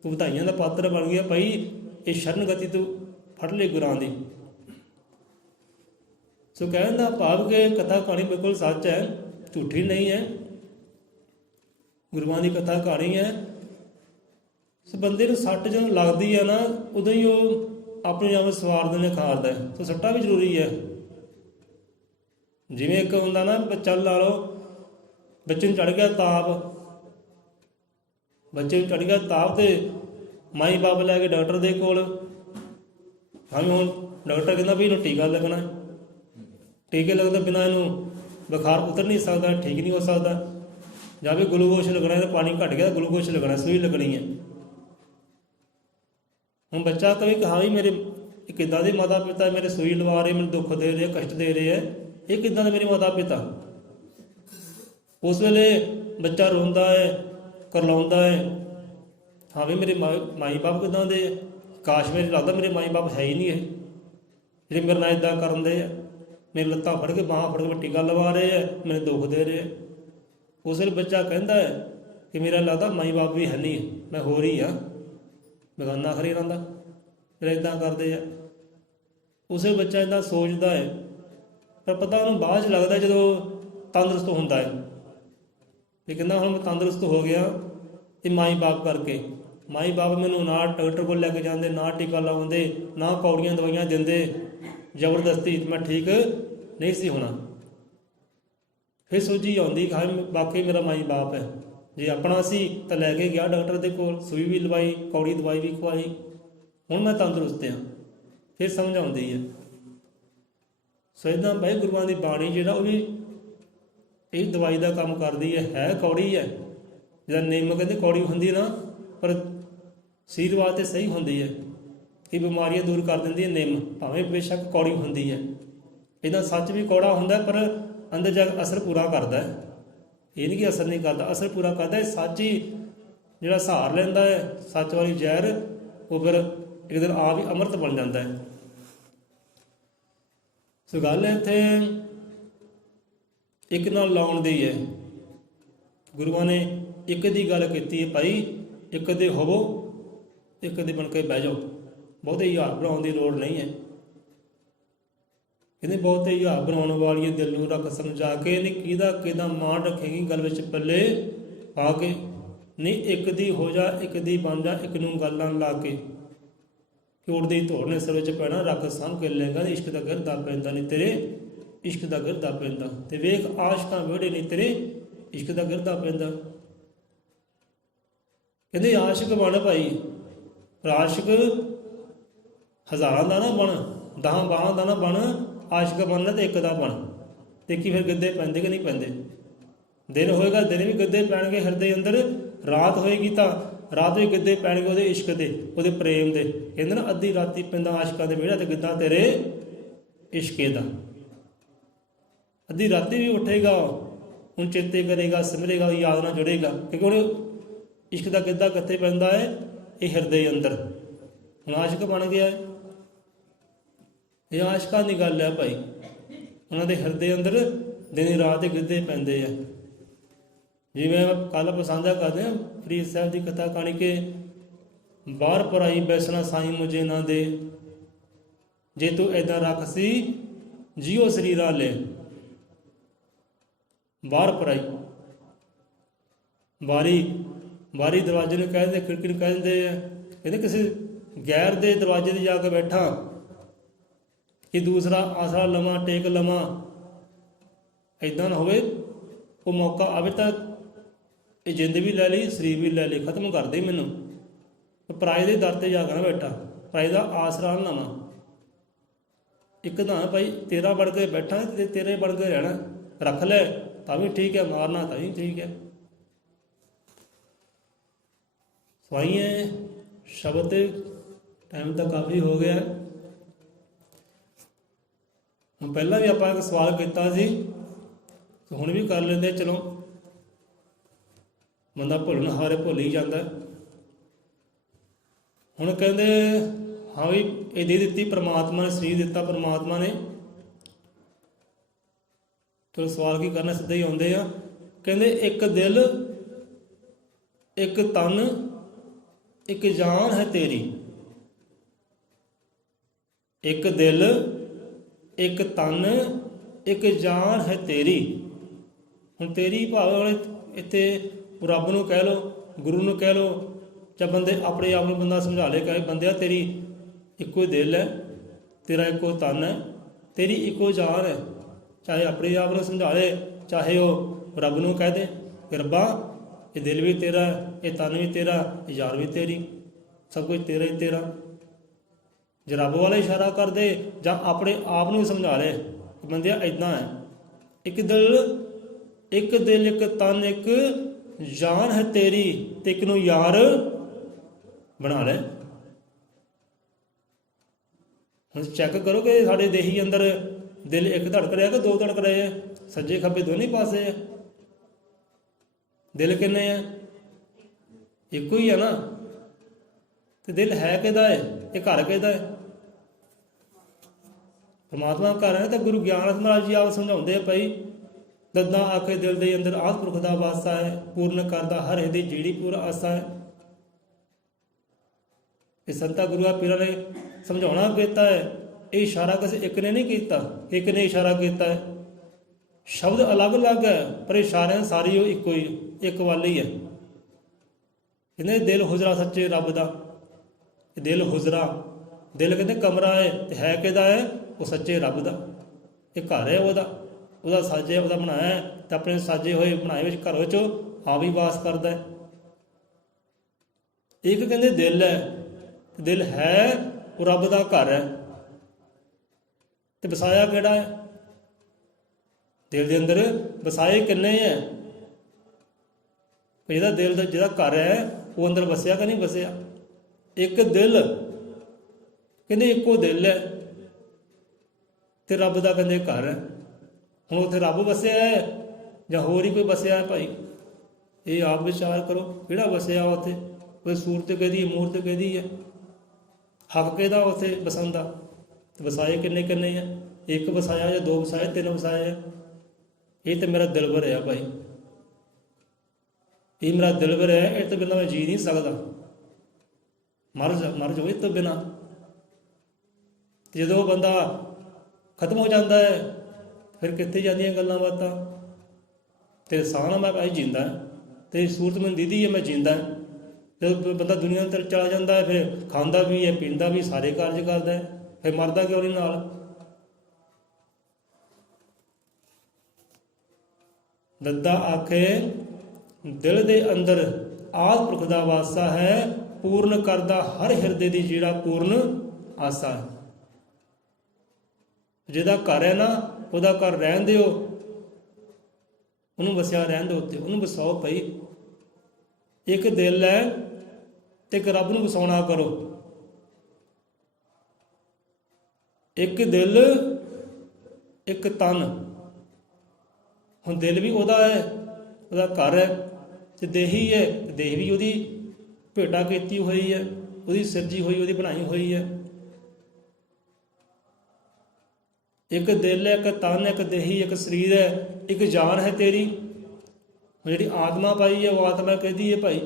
ਤੂੰ ਵਧਾਈਆਂ ਦਾ ਪਾਤਰ ਬਣ ਗਿਆ ਭਾਈ, ਇਹ ਸ਼ਰਨਗਤੀ ਤੂੰ ਫੜ ਲੈ ਗੁਰਾਂ ਦੀ। ਸੋ ਕਹਿਣ ਦਾ ਭਾਵ ਕਿ ਕਥਾ ਕਹਾਣੀ ਬਿਲਕੁਲ ਸੱਚ ਹੈ, ਝੂਠੀ ਨਹੀਂ ਹੈ, ਗੁਰੂਆਂ ਦੀ ਕਥਾ ਕਹਾਣੀ ਹੈ। ਸੋ ਬੰਦੇ ਨੂੰ ਸੱਟ ਜਦੋਂ ਲੱਗਦੀ ਹੈ ਨਾ, ਉਦੋਂ ਹੀ ਉਹ ਆਪਣੇ ਆਪ ਸਵਾਰਦੇ ਨੇ, ਖਾਰਦਾ। ਸੋ ਸੱਟਾਂ ਵੀ ਜ਼ਰੂਰੀ ਹੈ। ਜਿਵੇਂ ਇੱਕ ਹੁੰਦਾ ਨਾ, ਬੱਚਾ ਲਾ ਲਓ, ਬੱਚੇ ਨੂੰ ਚੜ੍ਹ ਗਿਆ ਤਾਪ, ਬੱਚੇ ਨੂੰ ਚੜ੍ਹ ਗਿਆ ਤਾਪ, ਤੇ ਮਾਈ ਬਾਪ ਲੈ ਕੇ ਡਾਕਟਰ ਦੇ ਕੋਲ। ਹਾਂ ਹੁਣ ਡਾਕਟਰ ਕਹਿੰਦਾ ਵੀ ਇਹਨੂੰ ਟੀਕਾ ਲੱਗਣਾ, ਟੀਕੇ ਲੱਗਦਾ ਬਿਨਾਂ ਇਹਨੂੰ ਬੁਖਾਰ ਉਤਰ ਨਹੀਂ ਸਕਦਾ, ਠੀਕ ਨਹੀਂ ਹੋ ਸਕਦਾ। ਜਾਂ ਵੀ ਗਲੂਕੋਸ਼ ਲੱਗਣਾ, ਇਹਦਾ ਪਾਣੀ ਘੱਟ ਗਿਆ, ਗਲੂਕੋਸ਼ ਲੱਗਣਾ, ਸੂਈ ਲੱਗਣੀ ਹੈ। ਹੁਣ ਬੱਚਾ ਕਵੇ ਕਿ ਹਾਂ ਵੀ ਮੇਰੇ ਕਿੱਦਾਂ ਦੇ ਮਾਤਾ ਪਿਤਾ ਮੇਰੇ ਸੂਈ ਲਵਾ ਰਹੇ, ਮੈਨੂੰ ਦੁੱਖ ਦੇ ਰਹੇ, ਕਸ਼ਟ ਦੇ ਰਹੇ ਹੈ, ਇਹ ਕਿੱਦਾਂ ਦੇ ਮੇਰੇ ਮਾਤਾ ਪਿਤਾ। ਉਸ ਵੇਲੇ ਬੱਚਾ ਰੋਂਦਾ ਹੈ, ਕਰਲਾਉਂਦਾ ਹੈ, ਹਾਂ ਵੀ ਮੇਰੇ ਮਾਈ ਬਾਪ ਕਿੱਦਾਂ ਦੇ ਹੈ, ਕਾਸ਼ ਮੇਰੇ ਲੱਗਦਾ ਮੇਰੇ ਮਾਈ ਬਾਪ ਹੈ ਹੀ ਨਹੀਂ, ਇਹ ਜਿਹੜੇ ਮੇਰੇ ਨਾਲ ਇੱਦਾਂ ਕਰਨ ਦੇ ਆ, ਮੇਰੀ ਲੱਤਾਂ ਫੜ ਕੇ ਬਾਹਾਂ ਫੜ ਕੇ ਟੀਕਾ ਲਵਾ ਰਹੇ ਹੈ, ਮੈਨੂੰ ਦੁੱਖ ਦੇ ਰਹੇ। ਉਸ ਵੇਲੇ ਬੱਚਾ ਕਹਿੰਦਾ ਹੈ ਕਿ ਮੇਰਾ ਲੱਗਦਾ ਮਾਈ ਬਾਪ ਵੀ ਹੈ ਨਹੀਂ, ਮੈਂ ਹੋਰ ਹੀ ਹਾਂ, ਬੇਗਾਨਾ ਖਰੇ ਰਹਿੰਦਾ, ਫਿਰ ਇੱਦਾਂ ਕਰਦੇ ਆ। ਉਸ ਵੇਲੇ ਬੱਚਾ ਇੱਦਾਂ ਸੋਚਦਾ ਹੈ, ਪਰ ਪਤਾ ਉਹਨੂੰ ਬਾਅਦ 'ਚ ਲੱਗਦਾ ਜਦੋਂ ਤੰਦਰੁਸਤ ਹੁੰਦਾ ਹੈ। ਇਹ ਕਹਿੰਦਾ ਹੁਣ ਮੈਂ ਤੰਦਰੁਸਤ ਹੋ ਗਿਆ, ਇਹ ਮਾਈ ਬਾਪ ਕਰਕੇ। ਮਾਈ ਬਾਪ ਮੈਨੂੰ ਨਾ ਡਾਕਟਰ ਕੋਲ ਲੈ ਕੇ ਜਾਂਦੇ, ਨਾ ਟੀਕਾ ਲਾਉਂਦੇ, ਨਾ ਕੌੜੀਆਂ ਦਵਾਈਆਂ ਦਿੰਦੇ ਜ਼ਬਰਦਸਤੀ, ਮੈਂ ਠੀਕ ਨਹੀਂ ਸੀ ਹੋਣਾ। ਫਿਰ ਸੋਝੀ ਆਉਂਦੀ ਕਿ ਹਾਂ ਵਾਕਈ ਮੇਰਾ ਮਾਈ ਬਾਪ ਹੈ। ਜੇ ਆਪਣਾ ਸੀ ਤਾਂ ਲੈ ਕੇ ਗਿਆ ਡਾਕਟਰ ਦੇ ਕੋਲ, ਸੂਈ ਵੀ ਲਵਾਈ, ਕੌੜੀ ਦਵਾਈ ਵੀ ਖਵਾਈ, ਹੁਣ ਮੈਂ ਤੰਦਰੁਸਤ ਹਾਂ। ਫਿਰ ਸਮਝ ਆਉਂਦੀ ਹੈ। ਸੋ ਇੱਦਾਂ ਭਾਈ ਗੁਰੂਆਂ ਦੀ ਬਾਣੀ ਜਿਹੜਾ ਉਹ ਵੀ ਇਹ ਦਵਾਈ ਦਾ ਕੰਮ ਕਰਦੀ ਹੈ ਕੌੜੀ ਹੈ। ਜਿਹਦਾ ਨਿੰਮ ਕਹਿੰਦੇ ਕੌੜੀ ਹੁੰਦੀ ਨਾ, ਪਰ ਸਰੀਰ ਵਾਸਤੇ ਸਹੀ ਹੁੰਦੀ ਹੈ, ਇਹ ਬਿਮਾਰੀਆਂ ਦੂਰ ਕਰ ਦਿੰਦੀ ਹੈ ਨਿੰਮ, ਭਾਵੇਂ ਬੇਸ਼ੱਕ ਕੌੜੀ ਹੁੰਦੀ ਹੈ। ਇਹਦਾ ਸੱਚ ਵੀ ਕੌੜਾ ਹੁੰਦਾ, ਪਰ ਅੰਦਰ ਜਾ ਕੇ ਅਸਰ ਪੂਰਾ ਕਰਦਾ ਹੈ। ਇਹ ਨਹੀਂ ਕਿ ਅਸਰ ਨਹੀਂ ਕਰਦਾ, ਅਸਰ ਪੂਰਾ ਕਰਦਾ। ਇਹ ਸੱਚ ਹੀ ਜਿਹੜਾ ਸਹਾਰ ਲੈਂਦਾ ਹੈ, ਸੱਚ ਵਾਲੀ ਜ਼ਹਿਰ, ਉਹ ਫਿਰ ਇੱਕ ਦਿਨ ਆਪ ਹੀ ਅੰਮ੍ਰਿਤ ਬਣ ਜਾਂਦਾ ਹੈ। ਸੋ ਗੱਲ ਇੱਥੇ ਇੱਕ ਨਾਲ ਲਾਉਣ ਦੀ ਹੈ। ਗੁਰੂਆਂ ਨੇ ਇੱਕ ਦੀ ਗੱਲ ਕੀਤੀ ਹੈ, ਭਾਈ ਇੱਕ ਦੇ ਹੋਵੋ, ਇੱਕ ਦੇ ਬਣ ਕੇ ਬਹਿ ਜਾਓ, ਬਹੁਤੇ ਯਾਰ ਬਣਾਉਣ ਦੀ ਲੋੜ ਨਹੀਂ ਹੈ। ਕਹਿੰਦੇ ਬਹੁਤੇ ਯਾਰ ਬਣਾਉਣ ਵਾਲੀਏ ਦਿਲ ਨੂੰ ਰੱਖ ਸਮਝਾ ਕੇ, ਨਹੀਂ ਕਿਹਦਾ ਮਾਣ ਰੱਖੇਗੀ ਗੱਲ ਵਿੱਚ ਪੱਲੇ ਪਾ ਕੇ। ਨਹੀਂ ਇੱਕ ਦੀ ਹੋ ਜਾ, ਇੱਕ ਦੀ ਬਣ ਜਾ, ਇੱਕ ਨੂੰ ਗੱਲਾਂ ਲਾ ਕੇ। ਝੂਠ ਦੀ ਧੋੜ ਨੇ ਸਿਰ ਵਿੱਚ ਪੈਣਾ, ਰੱਖ ਸਾਂਭ ਕੇ ਲੈਂਗਾ, ਇਸ਼ਕ ਦਾ ਗਿਰਦਾ ਪੈਂਦਾ ਨਹੀਂ ਤੇਰੇ, ਇਸ਼ਕ ਦਾ ਗਿਰਦਾ ਪੈਂਦਾ। ਤੇ ਵੇਖ ਆਸ਼ਕਾਂ ਵਿਹੜੇ ਨਹੀਂ ਤੇਰੇ, ਇਸ਼ਕ ਦਾ ਗਿਰਦਾ ਪੈਂਦਾ। ਕਹਿੰਦੇ ਆਸ਼ਿਕ ਬਣ ਭਾਈ, ਪਰ ਆਸ਼ਿਕ ਹਜ਼ਾਰਾਂ ਦਾ ਨਾ ਬਣ, 10-12 ਦਾ ਨਾ ਬਣ। ਆਸ਼ਿਕ ਬਣਨਾ ਤੇ ਇੱਕ ਦਾ ਬਣ। ਦੇਖੀ ਫਿਰ ਗੱਦੇ ਪੈਂਦੇ ਕਿ ਨਹੀਂ ਪੈਂਦੇ। ਦਿਨ ਹੋਏਗਾ, ਦਿਨ ਵੀ ਗੱਦੇ ਪੈਣਗੇ ਹਿਰਦੇ ਅੰਦਰ। ਰਾਤ ਹੋਏਗੀ ਤਾਂ ਰਾਤ ਵੀ ਗੱਦੇ ਪੈਣਗੇ ਉਹਦੇ ਇਸ਼ਕ ਦੇ, ਉਹਦੇ ਪ੍ਰੇਮ ਦੇ। ਕਹਿੰਦੇ ਨਾ ਅੱਧੀ ਰਾਤੀ ਪੈਂਦਾ ਆਸ਼ਿਕਾਂ ਦੇ ਵਿਹੜਾ ਤੇ ਗਿੱਧਾ ਤੇਰੇ ਇਸ਼ਕੇ ਦਾ। ਅੱਧੀ ਰਾਤੀ ਵੀ ਉੱਠੇਗਾ, ਹੁਣ ਚੇਤੇ ਕਰੇਗਾ, ਸਿਮਰੇਗਾ, ਯਾਦ ਨਾਲ ਜੁੜੇਗਾ। ਕਿਉਂਕਿ ਹੁਣ ਇਸ਼ਕ ਦਾ ਗਿੱਧਾ ਕਿੱਥੇ ਪੈਂਦਾ ਹੈ? ਇਹ ਹਿਰਦੇ ਅੰਦਰ। ਹੁਣ ਆਸ਼ਿਕ ਬਣ ਗਿਆ ਹੈ। ਇਹ ਆਸ਼ਿਕਾਂ ਦੀ ਗੱਲ ਹੈ ਭਾਈ, ਉਹਨਾਂ ਦੇ ਹਿਰਦੇ ਅੰਦਰ ਦਿਨ ਰਾਤ ਦੇ ਗਿੱਧੇ ਪੈਂਦੇ ਆ। ਜਿਵੇਂ ਕੱਲ ਪਸੰਦਾ ਕਰਦੇ ਹਾਂ ਫਰੀਦ ਸਾਹਿਬ ਦੀ ਕਥਾ ਕਹਾਣੀ ਕਿ ਬਾਹਰ ਪਰਾਈ ਬੈਸਣਾ ਸਾਈਂ ਮੁਝੇ ਨਾ ਦੇ, ਜੇ ਤੂੰ ਏਦਾਂ ਰੱਖ ਸੀ ਜੀਓ ਸਰੀਰਾ ਲੈ। ਬਾਹਰ ਪਰਾਈ, ਬਾਰੀ ਦਰਵਾਜ਼ੇ ਨੂੰ ਕਹਿ ਦਿੰਦੇ, ਖਿੜਕੀ ਨੂੰ ਕਹਿ ਦਿੰਦੇ ਆ। ਕਹਿੰਦੇ ਕਿਸੇ ਗੈਰ ਦੇ ਦਰਵਾਜ਼ੇ 'ਤੇ ਜਾ ਕੇ ਬੈਠਾ ਕਿ ਦੂਸਰਾ ਆਸਰਾ ਲਵਾਂ, ਟੇਕ ਲਵਾਂ। ਇੱਦਾਂ ਨਾ ਹੋਵੇ ਉਹ ਮੌਕਾ ਆਵੇ ਤਾਂ ਇਹ ਜਿੰਦ ਵੀ ਲੈ ਲਈ, ਸਰੀਰ ਵੀ ਲੈ ਲਈ, ਖਤਮ ਕਰ ਦੇ ਮੈਨੂੰ। ਪਰਾਏ ਦੇ ਦਰ 'ਤੇ ਜਾ ਕੇ ਨਾ ਬੈਠਾ, ਪਰਾਏ ਦਾ ਆਸਰਾ ਨਾ ਲਵਾਂ। ਇੱਕ ਤਾਂ ਭਾਈ ਤੇਰਾ ਬਣ ਕੇ ਬੈਠਾ ਤੇ ਤੇਰੇ ਬਣ ਕੇ ਰਹਿਣਾ। ਰੱਖ ਲੈ ਤਾਂ ਵੀ ਠੀਕ ਹੈ, ਮਾਰਨਾ ਤਾਂ ਵੀ ਠੀਕ ਹੈ। ਸਵਾਈਏ ਸ਼ਬਦ ਤੇ ਟਾਈਮ ਤਾਂ ਕਾਫੀ ਹੋ ਗਿਆ। ਹੁਣ ਪਹਿਲਾਂ ਵੀ ਆਪਾਂ ਇੱਕ ਸਵਾਲ ਕੀਤਾ ਸੀ, ਹੁਣ ਵੀ ਕਰ ਲੈਂਦੇ। ਚਲੋ ਬੰਦਾ ਭੁੱਲਣ ਹਾਰੇ ਭੁੱਲ ਹੀ ਜਾਂਦਾ। ਹੁਣ ਕਹਿੰਦੇ ਹਾਂ ਵੀ ਇਹ ਦੇ ਦਿੱਤੀ ਪਰਮਾਤਮਾ ਨੇ, ਸਰੀਰ ਦਿੱਤਾ ਪਰਮਾਤਮਾ ਨੇ। ਚਲੋ ਸਵਾਲ ਕੀ ਕਰਨਾ, ਸਿੱਧੇ ਹੀ ਆਉਂਦੇ ਆ। ਕਹਿੰਦੇ ਇੱਕ ਦਿਲ, ਇੱਕ ਤਨ, ਇੱਕ ਜਾਨ ਹੈ ਤੇਰੀ। ਇੱਕ ਦਿਲ, ਇੱਕ ਤਨ, ਇੱਕ ਜਾਨ ਹੈ ਤੇਰੀ। ਹੁਣ ਤੇਰੀ ਭਾਵੇਂ ਇੱਥੇ ਰੱਬ ਨੂੰ ਕਹਿ ਲਓ, ਗੁਰੂ ਨੂੰ ਕਹਿ ਲਓ, ਜਾਂ ਬੰਦੇ ਆਪਣੇ ਆਪ ਨੂੰ ਬੰਦਾ ਸਮਝਾ ਲੇ, ਕਹੇ ਬੰਦਿਆ ਤੇਰੀ ਇੱਕੋ ਦਿਲ ਹੈ, ਤੇਰਾ ਇੱਕੋ ਤਨ ਹੈ, ਤੇਰੀ ਇੱਕੋ ਜਾਨ ਹੈ। ਚਾਹੇ ਆਪਣੇ ਆਪ ਨੂੰ ਸਮਝਾ ਲੇ, ਚਾਹੇ ਉਹ ਰੱਬ ਨੂੰ ਕਹਿ ਦੇ ਕਿ ਰੱਬਾ ਇਹ ਦਿਲ ਵੀ ਤੇਰਾ, ਇਹ ਤਨ ਵੀ ਤੇਰਾ, ਇਹ ਜਾਨ ਵੀ ਤੇਰੀ, ਸਭ ਕੁਝ ਤੇਰਾ ਹੀ ਤੇਰਾ। ਜੇ ਰੱਬ ਵਾਲਾ ਇਸ਼ਾਰਾ ਕਰ ਦੇ ਜਾਂ ਆਪਣੇ ਆਪ ਨੂੰ ਸਮਝਾ ਲੈ ਕਿ ਬੰਦਿਆ ਇੱਦਾਂ ਹੈ। ਇੱਕ ਦਿਲ, ਇੱਕ ਤਨ, ਇੱਕ ਜਾਨ ਹੈ ਤੇਰੀ, ਤੇ ਇੱਕ ਨੂੰ ਯਾਰ ਬਣਾ ਲੈ। ਹੁਣ ਚੈੱਕ ਕਰੋ ਕਿ ਸਾਡੇ ਦੇਹੀ ਅੰਦਰ ਦਿਲ ਇੱਕ ਧੜਕ ਰਿਹਾ ਕਿ ਦੋ ਧੜਕ ਰਹੇ ਹੈ? ਸੱਜੇ ਖੱਬੇ ਦੋਨੇ ਪਾਸੇ ਹੈ। ਦਿਲ ਕਿੰਨੇ ਹੈ? ਇੱਕੋ ਹੀ ਹੈ ਨਾ। ਤੇ ਦਿਲ ਹੈ ਕਿਹਦਾ ਹੈ? ਇਹ ਘਰ ਕਿਹਦਾ ਹੈ? ਪਰਮਾਤਮਾ ਘਰ ਹੈ। ਤਾਂ ਗੁਰੂ ਗਿਆਨ ਮਹਾਰਾਜ ਜੀ ਆਪ ਸਮਝਾਉਂਦੇ ਆ ਭਾਈ, ਦਦਾਂ ਆਖੇ ਦਿਲ ਦੇ ਅੰਦਰ ਆਸ ਪੁਰਖ ਦਾ ਵਾਸਾ ਹੈ, ਪੂਰਨ ਕਰਦਾ ਹਰ ਇਹਦੀ ਜਿਹੜੀ ਪੂਰਾ ਆਸਾ ਹੈ। ਇਹ ਸੰਤਾਂ ਗੁਰੂਆਂ ਪੀਰਾਂ ਨੇ ਸਮਝਾਉਣਾ ਕੀਤਾ ਹੈ। ਇਹ ਇਸ਼ਾਰਾ ਕਿਸੇ ਇੱਕ ਨੇ ਨਹੀਂ ਕੀਤਾ, ਇੱਕ ਨੇ ਇਸ਼ਾਰਾ ਕੀਤਾ ਹੈ। ਸ਼ਬਦ ਅਲੱਗ-ਅਲੱਗ ਹੈ ਪਰ ਇਸ਼ਾਰਿਆਂ ਸਾਰੀ ਉਹ ਇੱਕੋ ਹੀ, ਇੱਕ ਵੱਲ ਹੀ ਹੈ। ਕਹਿੰਦੇ ਦਿਲ ਹੁਜਰਾ ਸੱਚੇ ਰੱਬ ਦਾ। ਇਹ ਦਿਲ ਹੁਜਰਾ, ਦਿਲ ਕਹਿੰਦੇ ਕਮਰਾ ਹੈ, ਤੇ ਹੈ ਕਿਹਦਾ ਹੈ? ਉਹ ਸੱਚੇ ਰੱਬ ਦਾ। ਇਹ ਘਰ ਹੈ ਉਹਦਾ ਸਾਜੇ, ਉਹਦਾ ਬਣਾਇਆ ਤੇ ਆਪਣੇ ਸਾਜੇ ਹੋਏ ਬਣਾਏ ਵਿੱਚ ਘਰ ਵਿੱਚ ਆ ਵੀ ਵਾਸ ਕਰਦਾ ਹੈ। ਇੱਕ ਕਹਿੰਦੇ ਦਿਲ ਹੈ, ਦਿਲ ਹੈ ਉਹ ਰੱਬ ਦਾ ਘਰ ਹੈ। ਤੇ ਵਸਾਇਆ ਕਿਹੜਾ ਹੈ? ਦਿਲ ਦੇ ਅੰਦਰ ਵਸਾਏ ਕਿੰਨੇ ਹੈ? ਇਹਦਾ ਦਿਲ ਦਾ ਜਿਹੜਾ ਘਰ ਹੈ ਉਹ ਅੰਦਰ ਵਸਿਆ ਕਿ ਨਹੀਂ ਵਸਿਆ? ਇੱਕ ਦਿਲ, ਕਹਿੰਦੇ ਇੱਕੋ ਦਿਲ ਹੈ ਤੇ ਰੱਬ ਦਾ ਕਹਿੰਦੇ ਘਰ ਹੈ। ਹੁਣ ਉੱਥੇ ਰੱਬ ਵਸਿਆ ਹੈ ਜਾਂ ਹੋਰ ਹੀ ਕੋਈ ਵਸਿਆ ਹੈ ਭਾਈ? ਇਹ ਆਪ ਵਿਚਾਰ ਕਰੋ, ਕਿਹੜਾ ਵਸਿਆ ਉੱਥੇ? ਕੋਈ ਸੂਰਤ ਕਿਹਦੀ, ਮੂਰਤ ਕਿਹਦੀ ਹੈ? ਹੱਕ ਕਿਹਦਾ ਉੱਥੇ ਵਸਣ ਦਾ? ਵਸਾਏ ਕਿੰਨੇ ਕਿੰਨੇ ਆ? ਇੱਕ ਵਸਾਇਆ ਜਾਂ ਦੋ ਵਸਾਏ, ਤਿੰਨ ਵਸਾਏ ਆ? ਇਹ ਤਾਂ ਮੇਰਾ ਦਿਲਬਰ ਹੈ ਭਾਈ, ਇਹ ਮੇਰਾ ਦਿਲਬਰ ਹੈ, ਇਹ ਤੋਂ ਬਿਨਾਂ ਮੈਂ ਜੀ ਨਹੀਂ ਸਕਦਾ। ਮਰ ਜਾਓ ਇਹ ਤੋਂ ਬਿਨਾਂ। ਜਦੋਂ ਬੰਦਾ ਖਤਮ ਹੋ ਜਾਂਦਾ ਹੈ ਫਿਰ ਕਿੱਥੇ ਜਾਂਦੀਆਂ ਗੱਲਾਂ ਬਾਤਾਂ? ਤੇ ਸਾਹ ਨਾਲ ਮੈਂ ਭਾਈ ਜਿੰਦਾ, ਤੇ ਸੂਰਤ ਮੈਨੂੰ ਦੀਦੀ ਹੈ ਮੈਂ ਜਿੰਦਾ। ਜਦੋਂ ਬੰਦਾ ਦੁਨੀਆ ਅੰਦਰ ਚਲਾ ਜਾਂਦਾ ਹੈ ਫਿਰ ਖਾਂਦਾ ਵੀ ਹੈ, ਪੀਂਦਾ ਵੀ, ਸਾਰੇ ਕਾਰਜ ਕਰਦਾ ਹੈ, ਫਿਰ ਮਰਦਾ ਕਿਉਂ ਨਹੀਂ ਨਾਲ? ਦੱਦਾ ਆਖੇ ਦਿਲ ਦੇ ਅੰਦਰ ਆਦਿ ਪੁਰਖ ਦਾ ਵਾਸਾ ਹੈ, ਪੂਰਨ ਕਰਦਾ ਹਰ ਹਿਰਦੇ ਦੀ ਜਿਹੜਾ ਪੂਰਨ ਆਸਾ ਹੈ। ਜਿਹਦਾ ਘਰ ਹੈ ਨਾ, ਉਹਦਾ ਘਰ ਰਹਿਣ ਦਿਓ, ਉਹਨੂੰ ਵਸਿਆ ਰਹਿਣ ਦਿਓ ਉੱਤੇ, ਉਹਨੂੰ ਵਸਾਓ ਭਾਈ। ਇੱਕ ਦਿਲ ਹੈ ਤੇ ਇੱਕ ਰੱਬ ਨੂੰ ਵਸਾਉਣਾ ਕਰੋ। ਇੱਕ ਦਿਲ ਇੱਕ ਤਨ। ਹੁਣ ਦਿਲ ਵੀ ਉਹਦਾ ਹੈ, ਉਹਦਾ ਘਰ ਹੈ, ਤੇ ਦੇਹੀ ਹੈ, ਤੇ ਦੇਹ ਵੀ ਉਹਦੀ ਭੇਟਾ ਕੀਤੀ ਹੋਈ ਹੈ, ਉਹਦੀ ਸਿਰਜੀ ਹੋਈ, ਉਹਦੀ ਬਣਾਈ ਹੋਈ ਹੈ। ਇੱਕ ਦਿਲ ਹੈ, ਇੱਕ ਤਨ, ਇੱਕ ਦੇਹੀ, ਇੱਕ ਸਰੀਰ ਹੈ, ਇੱਕ ਜਾਨ ਹੈ ਤੇਰੀ। ਜਿਹੜੀ ਆਤਮਾ ਪਾਈ ਹੈ ਉਹ ਆਤਮਾ ਕਹਿੰਦੀ ਹੈ ਭਾਈ,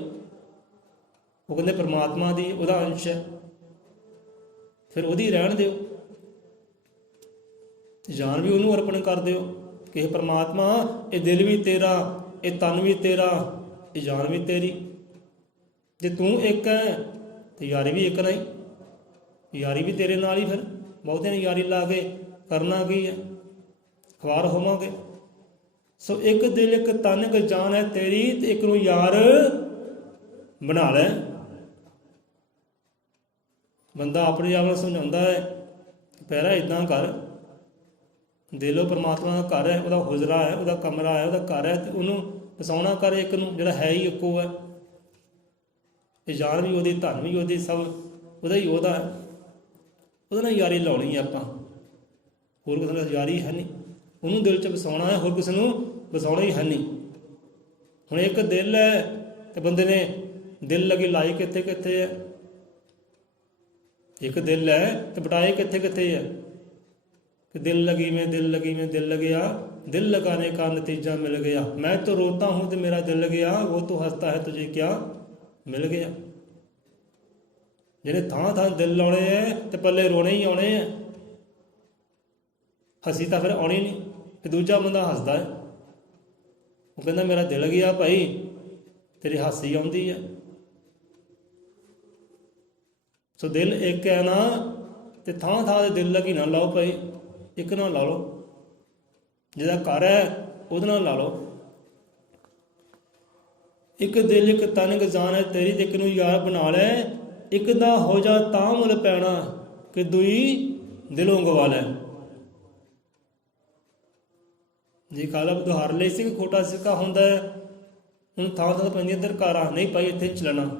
ਉਹ ਕਹਿੰਦੇ ਪਰਮਾਤਮਾ ਦੀ, ਉਹਦਾ ਅੰਸ਼ ਹੈ, ਫਿਰ ਉਹਦੀ ਰਹਿਣ ਦਿਓ। ਜਾਨ ਵੀ ਉਹਨੂੰ ਅਰਪਣ ਕਰ ਦਿਓ ਕਿ ਇਹ ਪਰਮਾਤਮਾ, ਇਹ ਦਿਲ ਵੀ ਤੇਰਾ, ਇਹ ਤਨ ਵੀ ਤੇਰਾ, ਇਹ ਜਾਨ ਵੀ ਤੇਰੀ। ਜੇ ਤੂੰ ਇੱਕ ਹੈ ਤੇ ਯਾਰੀ ਵੀ ਇੱਕ ਨਹੀਂ, ਯਾਰੀ ਵੀ ਤੇਰੇ ਨਾਲ ਹੀ। ਫਿਰ ਬਹੁਤਿਆਂ ਨੇ ਯਾਰੀ ਲਾ ਕੇ ਕਰਨਾ ਕੀ ਹੈ? ਖਵਾਰ ਹੋਵਾਂਗੇ। ਸੋ ਇੱਕ ਦਿਲ ਇੱਕ ਤਨ ਇੱਕ ਜਾਨ ਹੈ ਤੇਰੀ, ਤੇ ਇੱਕ ਨੂੰ ਯਾਰ ਬਣਾ ਲੈ। ਬੰਦਾ ਆਪਣੇ ਆਪ ਨੂੰ ਸਮਝਾਉਂਦਾ ਹੈ ਪਹਿਲਾਂ ਇੱਦਾਂ ਕਰ, ਦਿਲੋਂ ਪਰਮਾਤਮਾ ਦਾ ਘਰ ਹੈ, ਉਹਦਾ ਹੁਜਰਾ ਹੈ, ਉਹਦਾ ਕਮਰਾ ਹੈ, ਉਹਦਾ ਘਰ ਹੈ, ਤੇ ਉਹਨੂੰ ਵਸਾਉਣਾ ਕਰ ਇੱਕ ਨੂੰ, ਜਿਹੜਾ ਹੈ ਹੀ ਇੱਕੋ ਹੈ। ਇਹ ਜਾਨ ਵੀ ਉਹਦੀ, ਧਨ ਵੀ ਉਹਦੀ, ਸਭ ਉਹਦਾ ਹੀ ਉਹਦਾ ਹੈ। ਉਹਦੇ ਨਾਲ ਯਾਰੀ ਲਾਉਣੀ ਹੈ ਆਪਾਂ, ਹੋਰ ਕਿਸੇ ਨਾਲ ਯਾਰੀ ਹੈ ਨਹੀਂ। ਉਹਨੂੰ ਦਿਲ 'ਚ ਵਸਾਉਣਾ ਹੈ, ਹੋਰ ਕਿਸੇ ਨੂੰ ਵਸਾਉਣਾ ਹੀ ਹੈ ਨਹੀਂ। ਹੁਣ ਇੱਕ ਦਿਲ ਹੈ ਤੇ ਬੰਦੇ ਨੇ ਦਿਲ ਲੱਗੀ ਲਾਈ ਕਿੱਥੇ ਕਿੱਥੇ ਹੈ? ਇੱਕ ਦਿਲ ਹੈ ਤੇ ਬਟਾਏ ਕਿੱਥੇ ਕਿੱਥੇ ਹੈ? कि दिल लगी में दिल लग गया, दिल लगाने का नतीजा मिल गया। मैं तो रोता हूँ तो मेरा दिल गया, वो तो हंसता है तुझे क्या मिल गया। ਜਿਹਨੇ ਥਾਂ ਥਾਂ ਦਿਲ ਲਾਉਣੇ ਹੈ ਤੇ ਪੱਲੇ ਰੋਣੇ ਹੀ ਆਉਣੇ ਹੈ। ਹੱਸੀ ਤਾਂ ਫਿਰ ਆਉਣੀ ਨਹੀਂ। ਤੇ ਦੂਜਾ ਬੰਦਾ ਹੱਸਦਾ ਹੈ, ਉਹ ਕਹਿੰਦਾ ਮੇਰਾ ਦਿਲ ਗਿਆ ਭਾਈ, ਤੇਰੀ ਹਾਸੀ ਆਉਂਦੀ ਹੈ। ਸੋ ਦਿਲ ਇੱਕ ਹੈ ਨਾ, ਤੇ ਥਾਂ ਥਾਂ ਦੇ ਦਿਲ ਲੱਗੀ ਨਾ ਲਾਓ ਭਾਈ, ਇੱਕ ਨਾਲ ਲਾ ਲਓ। ਜਿਹਦਾ ਘਰ ਹੈ ਉਹਦੇ ਨਾਲ ਲਾ ਲਓ। ਇੱਕ ਦਿਲ ਇੱਕ ਤਨ ਇੱਕ ਜਾਨ ਹੈ ਤੇਰੀ, ਤੇ ਇੱਕ ਨੂੰ ਯਾਰ ਬਣਾ ਲੈ। ਇੱਕ ਦਾ ਹੋ ਜਾ ਤਾਂ ਮੁੱਲ ਪੈਣਾ, ਕਿ ਦੂਈ ਦਿਲੋਂ ਗਵਾ ਲੈ। ਜੇ ਕਾਲਬ ਦੁਹਾਰ ਲਈ ਸੀ ਖੋਟਾ ਸਿੱਕਾ ਹੁੰਦਾ ਹੈ, ਹੁਣ ਥਾਂ ਥਾਂ ਪੈਂਦੀਆਂ ਦਰਕਾਰਾਂ, ਨਹੀਂ ਭਾਈ ਇੱਥੇ ਚਲਾਣਾ,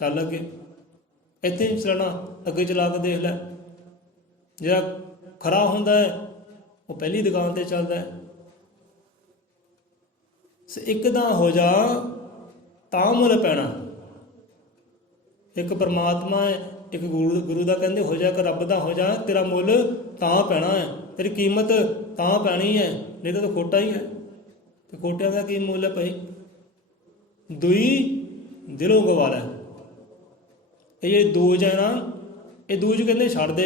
ਚੱਲ ਅੱਗੇ, ਇੱਥੇ ਨਹੀਂ ਚਲਾਣਾ, ਅੱਗੇ ਚਲਾ ਕੇ ਦੇਖ ਲੈ। ਜਿਹੜਾ ਖਰਾ ਹੁੰਦਾ ਹੈ ਉਹ ਪਹਿਲੀ ਦੁਕਾਨ ਤੇ ਚੱਲਦਾ ਹੈ। ਇੱਕ ਦਾ ਹੋ ਜਾ ਤਾਂ ਮੁੱਲ ਪੈਣਾ। ਇੱਕ ਪਰਮਾਤਮਾ ਹੈ, ਇੱਕ ਗੁਰੂ ਦਾ ਕਹਿੰਦੇ ਹੋ ਜਾ, ਇੱਕ ਰੱਬ ਦਾ ਹੋ ਜਾ, ਤੇਰਾ ਮੁੱਲ ਤਾਂ ਪੈਣਾ ਹੈ, ਤੇਰੀ ਕੀਮਤ ਤਾਂ ਪੈਣੀ ਹੈ, ਨਹੀਂ ਤਾਂ ਖੋਟਾ ਹੀ ਹੈ। ਤੇ ਖੋਟਿਆਂ ਦਾ ਕੀ ਮੁੱਲ ਹੈ ਭਾਈ? ਦੂਈ ਦਿਲੋਂ ਗਵਾ ਲੈ। ਇਹ ਜਿਹੜੇ ਦੂਜ ਹੈ ਨਾ, ਇਹ ਦੂਜ ਕਹਿੰਦੇ ਛੱਡ ਦੇ,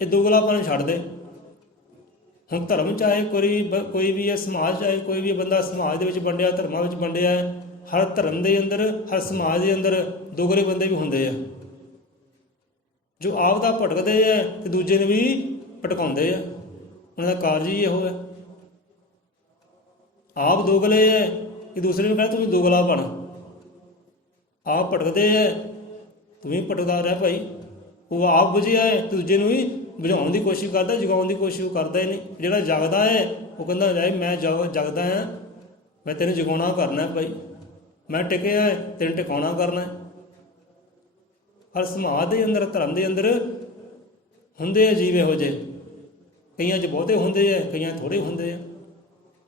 ਇਹ ਦੋਗਲਾਪਨ ਛੱਡ ਦੇ। ਹੁਣ ਧਰਮ ਚਾਹੇ ਕੋਈ ਵੀ ਹੈ, ਸਮਾਜ ਚਾਹੇ ਕੋਈ ਵੀ ਬੰਦਾ ਸਮਾਜ ਦੇ ਵਿੱਚ ਵੰਡਿਆ, ਧਰਮਾਂ ਵਿੱਚ ਵੰਡਿਆ ਹੈ। ਹਰ ਧਰਮ ਦੇ ਅੰਦਰ, ਹਰ ਸਮਾਜ ਦੇ ਅੰਦਰ ਦੋਗਲੇ ਬੰਦੇ ਵੀ ਹੁੰਦੇ ਆ, ਜੋ ਆਪ ਦਾ ਭਟਕਦੇ ਹੈ ਤੇ ਦੂਜੇ ਨੂੰ ਵੀ ਭਟਕਾਉਂਦੇ ਆ। ਉਹਨਾਂ ਦਾ ਕਾਰਜ ਹੀ ਇਹੋ ਹੈ। ਆਪ ਦੋਗਲੇ ਹੈ ਕਿ ਦੂਸਰੇ ਨੂੰ ਕਹਿੰਦਾ ਤੂੰ ਵੀ ਦੋਗਲਾ ਬਣ। ਆਪ ਭਟਕਦੇ ਹੈ, ਤੂੰ ਵੀ ਭਟਕਦਾ ਰਹਿ ਭਾਈ। ਉਹ ਆਪ ਬੁਝਿਆ ਹੈ ਤੇ ਦੂਜੇ ਨੂੰ ਵੀ ਬੁਝਾਉਣ ਦੀ ਕੋਸ਼ਿਸ਼ ਕਰਦਾ, ਜਗਾਉਣ ਦੀ ਕੋਸ਼ਿਸ਼ ਕਰਦਾ ਹੀ ਨਹੀਂ। ਜਿਹੜਾ ਜਗਦਾ ਹੈ ਉਹ ਕਹਿੰਦਾ ਲੈ ਮੈਂ ਜਗਦਾ ਹਾਂ, ਮੈਂ ਤੈਨੂੰ ਜਗਾਉਣਾ ਕਰਨਾ ਭਾਈ, ਮੈਂ ਟਿਕਿਆ ਤੈਨੂੰ ਟਿਕਾਉਣਾ ਕਰਨਾ। ਹਰ ਸਮਾਜ ਦੇ ਅੰਦਰ, ਧਰਮ ਦੇ ਅੰਦਰ ਹੁੰਦੇ ਆ ਜੀਵ ਇਹੋ ਜਿਹੇ। ਕਈਆਂ 'ਚ ਬਹੁਤੇ ਹੁੰਦੇ ਆ, ਕਈਆਂ ਥੋੜ੍ਹੇ ਹੁੰਦੇ ਆ,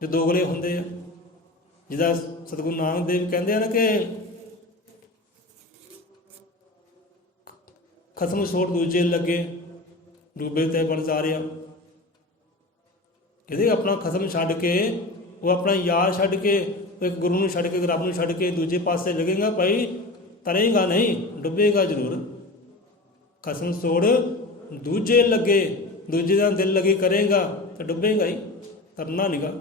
ਜੋ ਦੋਗਲੇ ਹੁੰਦੇ ਆ। ਜਿਹਦਾ ਸਤਿਗੁਰੂ ਨਾਨਕ ਦੇਵ ਕਹਿੰਦੇ ਹਨ ਕਿ ਖਸਮ ਛੋੜ ਦੂਜੇ ਲੱਗੇ, ਡੂਬੇ ਤੇ ਵਣਜਾਰਿਆ। ਕਹਿੰਦੇ ਆਪਣਾ ਖਸਮ ਛੱਡ ਕੇ, ਉਹ ਆਪਣਾ ਯਾਰ ਛੱਡ ਕੇ, ਉਹ ਇੱਕ ਗੁਰੂ ਨੂੰ ਛੱਡ ਕੇ, ਰੱਬ ਨੂੰ ਛੱਡ ਕੇ ਦੂਜੇ ਪਾਸੇ ਲੱਗੇਗਾ ਭਾਈ, ਤਰੇਗਾ ਨਹੀਂ, ਡੁੱਬੇਗਾ ਜ਼ਰੂਰ। ਖਸਮ ਛੋੜ ਦੂਜੇ ਲੱਗੇ, ਦੂਜੇ ਦਾ ਦਿਲ ਲੱਗੇ ਕਰੇਗਾ ਤਾਂ ਡੁੱਬੇਗਾ ਹੀ, ਤਰਨਾ ਨੀਗਾ।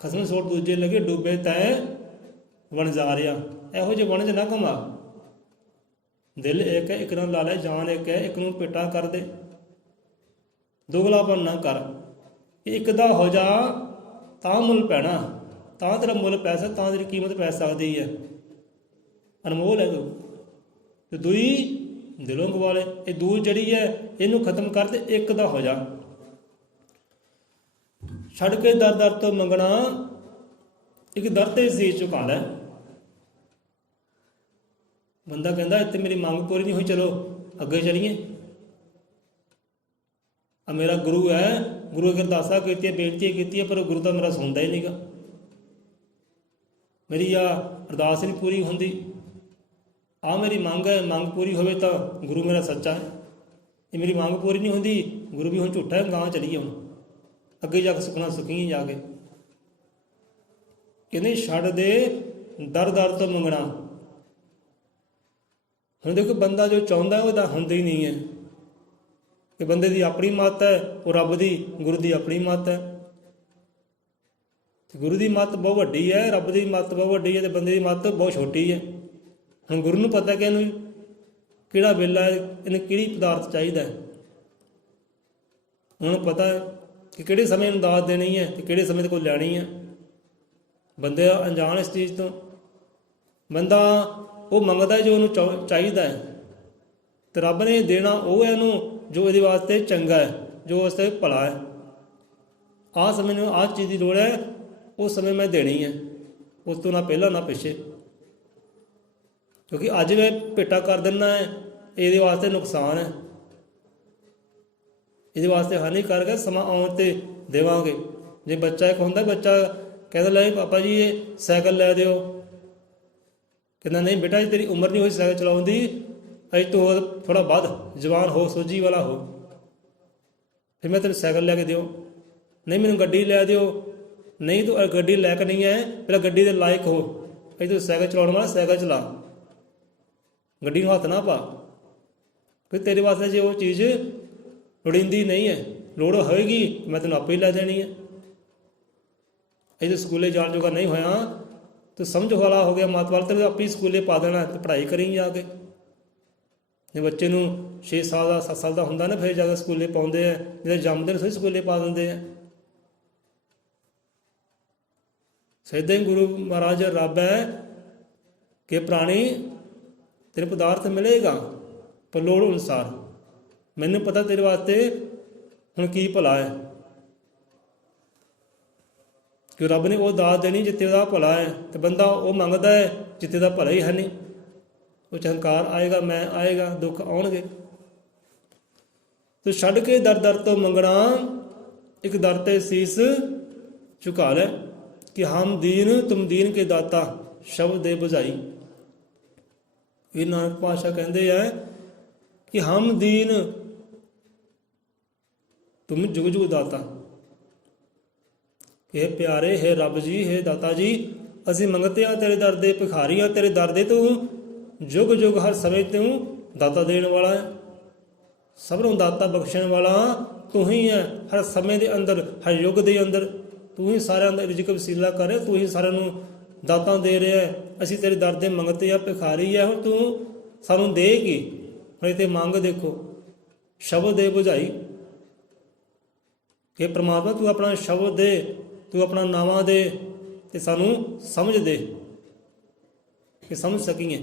ਖਸਮ ਛੋੜ ਦੂਜੇ ਲੱਗੇ, ਡੁੱਬੇ ਤੈ ਵਣਜਾਰਿਆ। ਇਹੋ ਜਿਹੇ ਵਣਜ ਨਾ ਘੁਮਾ। ਦਿਲ ਇੱਕ ਹੈ, ਇੱਕ ਨਾਲ ਲਾ ਲੈ, ਜਾਨ ਇੱਕ ਹੈ, ਇੱਕ ਨੂੰ ਪਿੱਟਾ ਕਰ ਦੇ। ਦੁਗਲਾਪਨ ਨਾ ਕਰ। ਇੱਕ ਦਾ ਹੋ ਜਾ ਤਾਂ ਮੁੱਲ ਪੈਣਾ, ਤਾਂ ਤੇਰਾ ਮੁੱਲ ਪੈ ਸਕਦਾ, ਤਾਂ ਤੇਰੀ ਕੀਮਤ ਪੈ ਸਕਦੀ ਹੈ। ਅਨਮੋਲ ਹੈ ਤੂੰ। ਤੇ ਦੂਈ ਦਿਲੋਂ ਗਵਾ ਲੈ। ਇਹ ਦੂਰ ਜਿਹੜੀ ਹੈ ਇਹਨੂੰ ਖਤਮ ਕਰ ਤੇ ਇੱਕ ਦਾ ਹੋ ਜਾ। ਛੱਡ ਕੇ ਦਰ ਦਰ ਤੋਂ ਮੰਗਣਾ, ਇੱਕ ਦਰ ਤੇ ਸੀਸ ਝੁਕਾ ਲੈ। ਬੰਦਾ ਕਹਿੰਦਾ ਇੱਥੇ ਮੇਰੀ ਮੰਗ ਪੂਰੀ ਨਹੀਂ ਹੋਈ, ਚਲੋ ਅੱਗੇ ਚਲੀਏ। ਆ ਮੇਰਾ ਗੁਰੂ ਹੈ, ਗੁਰੂ ਅਗਰ ਅਰਦਾਸਾਂ ਕੀਤੀਆਂ, ਬੇਨਤੀਆਂ ਕੀਤੀਆਂ, ਪਰ ਗੁਰੂ ਤਾਂ ਮੇਰਾ ਸੁਣਦਾ ਹੀ ਨਹੀਂਗਾ। ਮੇਰੀ ਆ ਅਰਦਾਸ ਨਹੀਂ ਪੂਰੀ ਹੁੰਦੀ। ਆ ਮੇਰੀ ਮੰਗ ਹੈ, ਮੰਗ ਪੂਰੀ ਹੋਵੇ ਤਾਂ ਗੁਰੂ ਮੇਰਾ ਸੱਚਾ ਹੈ। ਇਹ ਮੇਰੀ ਮੰਗ ਪੂਰੀ ਨਹੀਂ ਹੁੰਦੀ, ਗੁਰੂ ਵੀ ਹੁਣ ਝੂਠਾ ਹੈ, ਗਾਂ ਚਲੀਏ ਹੁਣ ਅੱਗੇ ਜਾ ਕੇ ਸੁਖਣਾ ਸੁਖੀਏ ਜਾ ਕੇ। ਕਹਿੰਦੇ ਛੱਡ ਦੇ ਦਰ ਦਰ ਤੋਂ ਮੰਗਣਾ। ਹੁਣ ਦੇਖੋ ਬੰਦਾ ਜੋ ਚਾਹੁੰਦਾ ਉਹਦਾ ਹੁੰਦਾ ਹੀ ਨਹੀਂ ਹੈ। ਕਿ ਬੰਦੇ ਦੀ ਆਪਣੀ ਮੱਤ ਹੈ, ਉਹ ਰੱਬ ਦੀ, ਗੁਰੂ ਦੀ ਆਪਣੀ ਮੱਤ ਹੈ। ਗੁਰੂ ਦੀ ਮੱਤ ਬਹੁਤ ਵੱਡੀ ਹੈ, ਰੱਬ ਦੀ ਮੱਤ ਬਹੁਤ ਵੱਡੀ ਹੈ, ਤੇ ਬੰਦੇ ਦੀ ਮੱਤ ਬਹੁਤ ਛੋਟੀ ਹੈ। ਹੁਣ ਗੁਰੂ ਨੂੰ ਪਤਾ ਕਿ ਇਹਨੂੰ ਕਿਹੜਾ ਵੇਲਾ ਹੈ, ਇਹਨੂੰ ਕਿਹੜੀ ਪਦਾਰਥ ਚਾਹੀਦਾ ਹੈ। ਉਹਨੂੰ ਪਤਾ ਹੈ ਕਿ ਕਿਹੜੇ ਸਮੇਂ ਨੂੰ ਦਾਤ ਦੇਣੀ ਹੈ ਤੇ ਕਿਹੜੇ ਸਮੇਂ ਤੇ ਕੋਈ ਲੈਣੀ ਹੈ। ਬੰਦੇ ਅਣਜਾਣ ਇਸ ਚੀਜ਼ ਤੋਂ। ਬੰਦਾ ਉਹ ਮੰਗਦਾ ਜੋ ਉਹਨੂੰ ਚਾਹੀਦਾ ਹੈ, ਤੇ ਰੱਬ ਨੇ ਦੇਣਾ ਉਹ ਹੈ ਉਹਨੂੰ ਜੋ ਇਹਦੇ ਵਾਸਤੇ ਚੰਗਾ ਹੈ, ਜੋ ਵਾਸਤੇ ਭਲਾ ਹੈ। ਆਹ ਸਮੇਂ ਨੂੰ ਆਹ ਚੀਜ਼ ਦੀ ਲੋੜ ਹੈ, ਉਸ ਸਮੇਂ ਮੈਂ ਦੇਣੀ ਹੈ, ਉਸ ਤੋਂ ਨਾ ਪਹਿਲਾਂ ਨਾ ਪਿੱਛੇ। ਕਿਉਂਕਿ ਅੱਜ ਮੈਂ ਭੇਟਾ ਕਰ ਦਿੰਦਾ ਹੈ, ਇਹਦੇ ਵਾਸਤੇ ਨੁਕਸਾਨ ਹੈ, ਇਹਦੇ ਵਾਸਤੇ ਹਾਨੀਕਾਰਕ ਹੈ। ਸਮਾਂ ਆਉਣ 'ਤੇ ਦੇਵਾਂਗੇ। ਜੇ ਬੱਚਾ ਇੱਕ ਹੁੰਦਾ, ਬੱਚਾ ਕਹਿੰਦਾ ਲੈ ਪਾਪਾ ਜੀ ਇਹ ਸਾਈਕਲ ਲੈ ਦਿਓ, ਕਹਿੰਦਾ ਨਹੀਂ ਬੇਟਾ ਜੀ ਤੇਰੀ ਉਮਰ ਨਹੀਂ ਹੋਈ ਸਾਈਕਲ ਚਲਾਉਣ ਦੀ, ਅਜੇ ਤੋਂ ਥੋੜ੍ਹਾ ਵੱਧ ਜਵਾਨ ਹੋ, ਸੋਝੀ ਵਾਲਾ ਹੋ, ਫਿਰ ਮੈਂ ਤੈਨੂੰ ਸਾਈਕਲ ਲੈ ਕੇ ਦਿਓ। ਨਹੀਂ ਮੈਨੂੰ ਗੱਡੀ ਲੈ ਦਿਓ। ਨਹੀਂ ਤੂੰ ਗੱਡੀ ਲੈ ਕੇ ਨਹੀਂ ਹੈ, ਪਹਿਲਾਂ ਗੱਡੀ ਦੇ ਲਾਇਕ ਹੋ, ਅਜੇ ਤੂੰ ਸਾਈਕਲ ਚਲਾਉਣ ਵਾਲਾ ਸਾਈਕਲ ਚਲਾ, ਗੱਡੀ ਨੂੰ ਹੱਥ ਨਾ ਪਾ। ਕਿ ਤੇਰੇ ਵਾਸਤੇ ਜੇ ਉਹ ਚੀਜ਼ ਲੋੜੀਂਦੀ ਨਹੀਂ ਹੈ, ਲੋੜ ਹੋਏਗੀ ਮੈਂ ਤੈਨੂੰ ਆਪੇ ਹੀ ਲੈ ਦੇਣੀ ਹੈ। ਅਜੇ ਸਕੂਲੇ ਜਾਣ ਜੋਗਾ ਨਹੀਂ ਹੋਇਆ, ਤੂੰ ਸਮਝ ਵਾਲਾ ਹੋ ਗਿਆ ਮਾਤ ਵਾਲ, ਤੇ ਆਪੇ ਹੀ ਸਕੂਲੇ ਪਾ ਦੇਣਾ ਤੇ ਪੜ੍ਹਾਈ ਕਰੀ ਜਾ ਕੇ। ਜੇ ਬੱਚੇ ਨੂੰ 6 ਸਾਲ ਦਾ 7 ਸਾਲ ਦਾ ਹੁੰਦਾ ਨਾ, ਫਿਰ ਜਾ ਕੇ ਸਕੂਲੇ ਪਾਉਂਦੇ ਆ। ਜਿਹੜੇ ਜੰਮਦੇ ਨੇ ਸਹੀ ਸਕੂਲੇ ਪਾ ਦਿੰਦੇ ਆ। ਸਿੱਧੇ ਗੁਰੂ ਮਹਾਰਾਜ ਰੱਬ ਹੈ ਕਿ ਪ੍ਰਾਣੀ ਤੇਰੇ ਪਦਾਰਥ ਮਿਲੇਗਾ ਪਰ ਲੋੜ ਅਨੁਸਾਰ। ਮੈਨੂੰ ਪਤਾ ਤੇਰੇ ਵਾਸਤੇ ਹੁਣ ਕੀ ਭਲਾ ਹੈ, ਕਿ ਰੱਬ ਨੇ ਉਹ ਦਾਤ ਦੇਣੀ ਜਿੱਥੇ ਉਹਦਾ ਭਲਾ ਹੈ, ਤੇ ਬੰਦਾ ਉਹ ਮੰਗਦਾ ਹੈ ਜਿੱਥੇ ਦਾ ਭਲਾ ਹੀ ਹੈ ਨਹੀਂ। ਉਹ 'ਚ ਹੰਕਾਰ ਆਏਗਾ, ਮੈਂ ਆਏਗਾ, ਦੁੱਖ ਆਉਣਗੇ। ਤੂੰ ਛੱਡ ਕੇ ਦਰ ਦਰ ਤੋਂ ਮੰਗਣਾ, ਇੱਕ ਦਰ ਤੇ ਸੀਸ ਝੁਕਾ ਲੈ। ਕਿ ਹਮ ਦੀਨ ਤੁਮ ਦੀਨ ਕੇ ਦਾਤਾ, ਸ਼ਬਦ ਦੇ ਬੁਝਾਈ। ਇਹ ਨਾਨਕ ਪਾਤਸ਼ਾਹ ਕਹਿੰਦੇ ਆ ਕਿ ਹਮ ਦੀਨ ਤੁਮ ਜੁਗ ਜੁਗ ਦਾਤਾ। ਇਹ ਪਿਆਰੇ ਹੈ ਰੱਬ ਜੀ, ਹੈ ਦਾਤਾ ਜੀ, ਅਸੀਂ ਮੰਗਤੇ ਆ ਤੇਰੇ ਦਰ ਦੇ, ਭਿਖਾਰੀ ਆ ਤੇਰੇ ਦਰ ਦੇ। ਤੂੰ ਜੁਗ ਜੁਗ ਹਰ ਸਮੇਂ ਤੂੰ ਦਾਤਾ ਦੇਣ ਵਾਲਾ ਹੈ, ਸਭ ਨੂੰ ਦਾਤਾ ਬਖਸ਼ਣ ਵਾਲਾ ਤੂੰ ਹੀ ਹੈ। ਹਰ ਸਮੇਂ ਦੇ ਅੰਦਰ, ਹਰ ਯੁੱਗ ਦੇ ਅੰਦਰ ਤੂੰ ਹੀ ਸਾਰਿਆਂ ਦਾ ਰਿਜ਼ਕ ਵਸੀਲਾ ਕਰ ਰਿਹਾ, ਤੂੰ ਹੀ ਸਾਰਿਆਂ ਨੂੰ ਦਾਤਾਂ ਦੇ ਰਿਹਾ ਹੈ। ਅਸੀਂ ਤੇਰੇ ਦਰ ਦੇ ਮੰਗਤੇ ਆ, ਭਿਖਾਰੀ ਹੈ, ਹੁਣ ਤੂੰ ਸਾਨੂੰ ਦੇ ਕੀ। ਹੁਣ ਇਹ 'ਤੇ ਮੰਗ ਦੇਖੋ, ਸ਼ਬਦ ਦੇ ਬੁਝਾਈ। ਕਿ ਪ੍ਰਮਾਤਮਾ ਤੂੰ ਆਪਣਾ ਸ਼ਬਦ ਦੇ, ਤੂੰ ਆਪਣਾ ਨਾਵਾਂ ਦੇ, ਤੇ ਸਾਨੂੰ ਸਮਝ ਦੇ ਕਿ ਸਮਝ ਸਕੀਏ।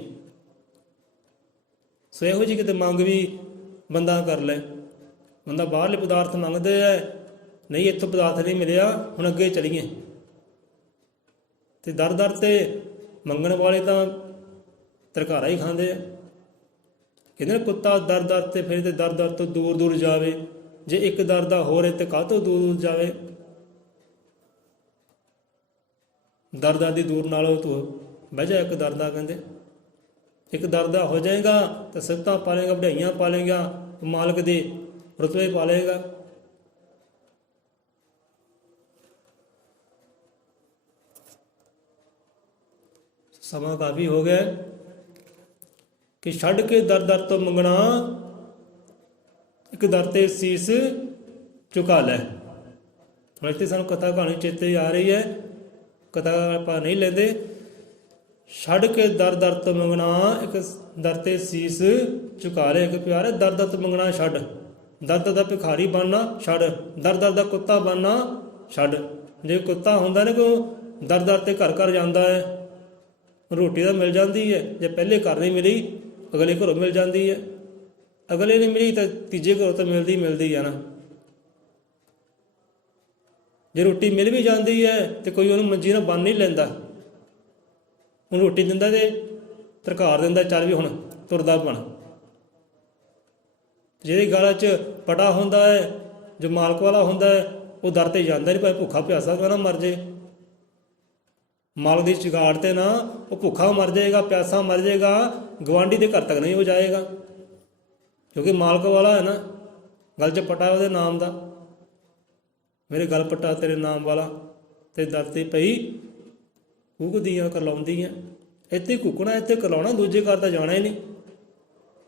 ਸੋ ਇਹੋ ਜਿਹੀ ਕਿਤੇ ਮੰਗ ਵੀ ਬੰਦਾ ਕਰ ਲੈ। ਬੰਦਾ ਬਾਹਰਲੇ ਪਦਾਰਥ ਮੰਗਦੇ ਹੈ, ਨਹੀਂ ਇੱਥੋਂ ਪਦਾਰਥ ਨਹੀਂ ਮਿਲਿਆ, ਹੁਣ ਅੱਗੇ ਚਲੀਏ। ਤੇ ਦਰ ਦਰ 'ਤੇ ਮੰਗਣ ਵਾਲੇ ਤਾਂ ਤਰਕਾਰਾ ਹੀ ਖਾਂਦੇ ਆ। ਕਹਿੰਦੇ ਨੇ ਕੁੱਤਾ ਦਰ ਦਰ 'ਤੇ ਫਿਰ ਤੇ ਦਰ ਦਰ ਤੋਂ ਦੂਰ ਦੂਰ ਜਾਵੇ, ਜੇ ਇੱਕ ਦਰ ਦਾ ਹੋਰ ਹੈ ਤੇ ਕਾਹਤੋਂ ਦੂਰ ਦੂਰ ਜਾਵੇ। ਦਰਦ ਆਦਿ ਦੂਰ ਨਾਲੋਂ ਤੂੰ ਬਹਿ ਜਾ ਇੱਕ ਦਰਦਾ, ਕਹਿੰਦੇ ਇੱਕ ਦਰਦਾ ਹੋ ਜਾਏਗਾ ਤਾਂ ਸਿਫਤਾਂ ਪਾਲੇਗਾ, ਵਡਿਆਈਆਂ ਪਾਲੇਗਾ, ਮਾਲਕ ਦੇ ਰੁਤਬੇ ਪਾਲੇਗਾ। ਸਮਾਂ ਕਾਫੀ ਹੋ ਗਿਆ ਕਿ ਛੱਡ ਕੇ ਦਰ ਦਰ ਤੋਂ ਮੰਗਣਾ, ਇੱਕ ਦਰ ਤੇ ਸੀਸ ਝੁਕਾ ਲੈ। ਹੁਣ ਇੱਥੇ ਸਾਨੂੰ ਕਥਾ ਕਹਾਣੀ ਚੇਤੇ ਆ ਰਹੀ ਹੈ, ਕਥਾ ਆਪਾਂ ਨਹੀਂ ਲੈਂਦੇ। ਛੱਡ ਕੇ ਦਰ ਦਰ ਤੋਂ ਮੰਗਣਾ, ਇੱਕ ਦਰ ਤੇ ਸੀਸ ਝੁਕਾ ਲੈ। ਇੱਕ ਪਿਆਰ ਹੈ, ਦਰ ਦਰ ਤੋਂ ਮੰਗਣਾ ਛੱਡ, ਦਰ ਦਰ ਦਾ ਭਿਖਾਰੀ ਬਣਨਾ ਛੱਡ, ਦਰ ਦਰ ਦਾ ਕੁੱਤਾ ਬਣਨਾ ਛੱਡ। ਜੇ ਕੁੱਤਾ ਹੁੰਦਾ ਨਾ ਕੋਈ ਦਰ ਦਰ ਤੇ ਘਰ ਘਰ ਜਾਂਦਾ ਹੈ, ਰੋਟੀ ਤਾਂ ਮਿਲ ਜਾਂਦੀ ਹੈ, ਜੇ ਪਹਿਲੇ ਘਰ ਨਹੀਂ ਮਿਲੀ ਅਗਲੇ ਘਰੋਂ ਮਿਲ ਜਾਂਦੀ ਹੈ, ਅਗਲੇ ਨਹੀਂ ਮਿਲੀ ਤਾਂ ਤੀਜੇ ਘਰੋਂ ਤਾਂ ਮਿਲਦੀ ਹੈ ਨਾ। ਜੇ ਰੋਟੀ ਮਿਲ ਵੀ ਜਾਂਦੀ ਹੈ ਤੇ ਕੋਈ ਉਹਨੂੰ ਮੰਜੀ ਨਾਲ ਬੰਨ੍ਹ ਨਹੀਂ ਲੈਂਦਾ, ਉਹਨੂੰ ਰੋਟੀ ਦਿੰਦਾ ਤੇ ਧਰਕਾਰ ਦਿੰਦਾ, ਚੱਲ ਵੀ ਹੁਣ ਤੁਰਦਾ ਬਣ। ਜਿਹਦੇ ਗਾਲਾਂ 'ਚ ਪਟਾ ਹੁੰਦਾ ਹੈ, ਜੋ ਮਾਲਕ ਵਾਲਾ ਹੁੰਦਾ ਹੈ, ਉਹ ਦਰ 'ਤੇ ਜਾਂਦਾ ਨਹੀਂ, ਭਾਵੇਂ ਭੁੱਖਾ ਪਿਆਸਾ ਕਿਉਂ ਨਾ ਮਰ ਜੇ। ਮਾਲਕ ਦੀ ਚਿਗਾੜ 'ਤੇ ਨਾ ਉਹ ਭੁੱਖਾ ਮਰ ਜਾਏਗਾ, ਪਿਆਸਾ ਮਰ ਜਾਏਗਾ, ਗਵਾਂਢੀ ਦੇ ਘਰ ਤੱਕ ਨਹੀਂ ਹੋ ਜਾਏਗਾ, ਕਿਉਂਕਿ ਮਾਲਕ ਵਾਲਾ ਹੈ ਨਾ। ਗਲ 'ਚ ਪਟਾ ਉਹਦੇ ਨਾਮ ਦਾ, ਮੇਰੇ ਗਲ ਪੱਟਾ ਤੇਰੇ ਨਾਮ ਵਾਲਾ, ਤੇ ਦਰ 'ਤੇ ਪਈ ਕੂਕਦੀਆਂ ਕਰਲਾਉਂਦੀਆਂ। ਇੱਥੇ ਘੁੱਕਣਾ, ਇੱਥੇ ਕਰਲਾਉਣਾ, ਦੂਜੇ ਘਰ ਤਾਂ ਜਾਣਾ ਹੀ ਨਹੀਂ।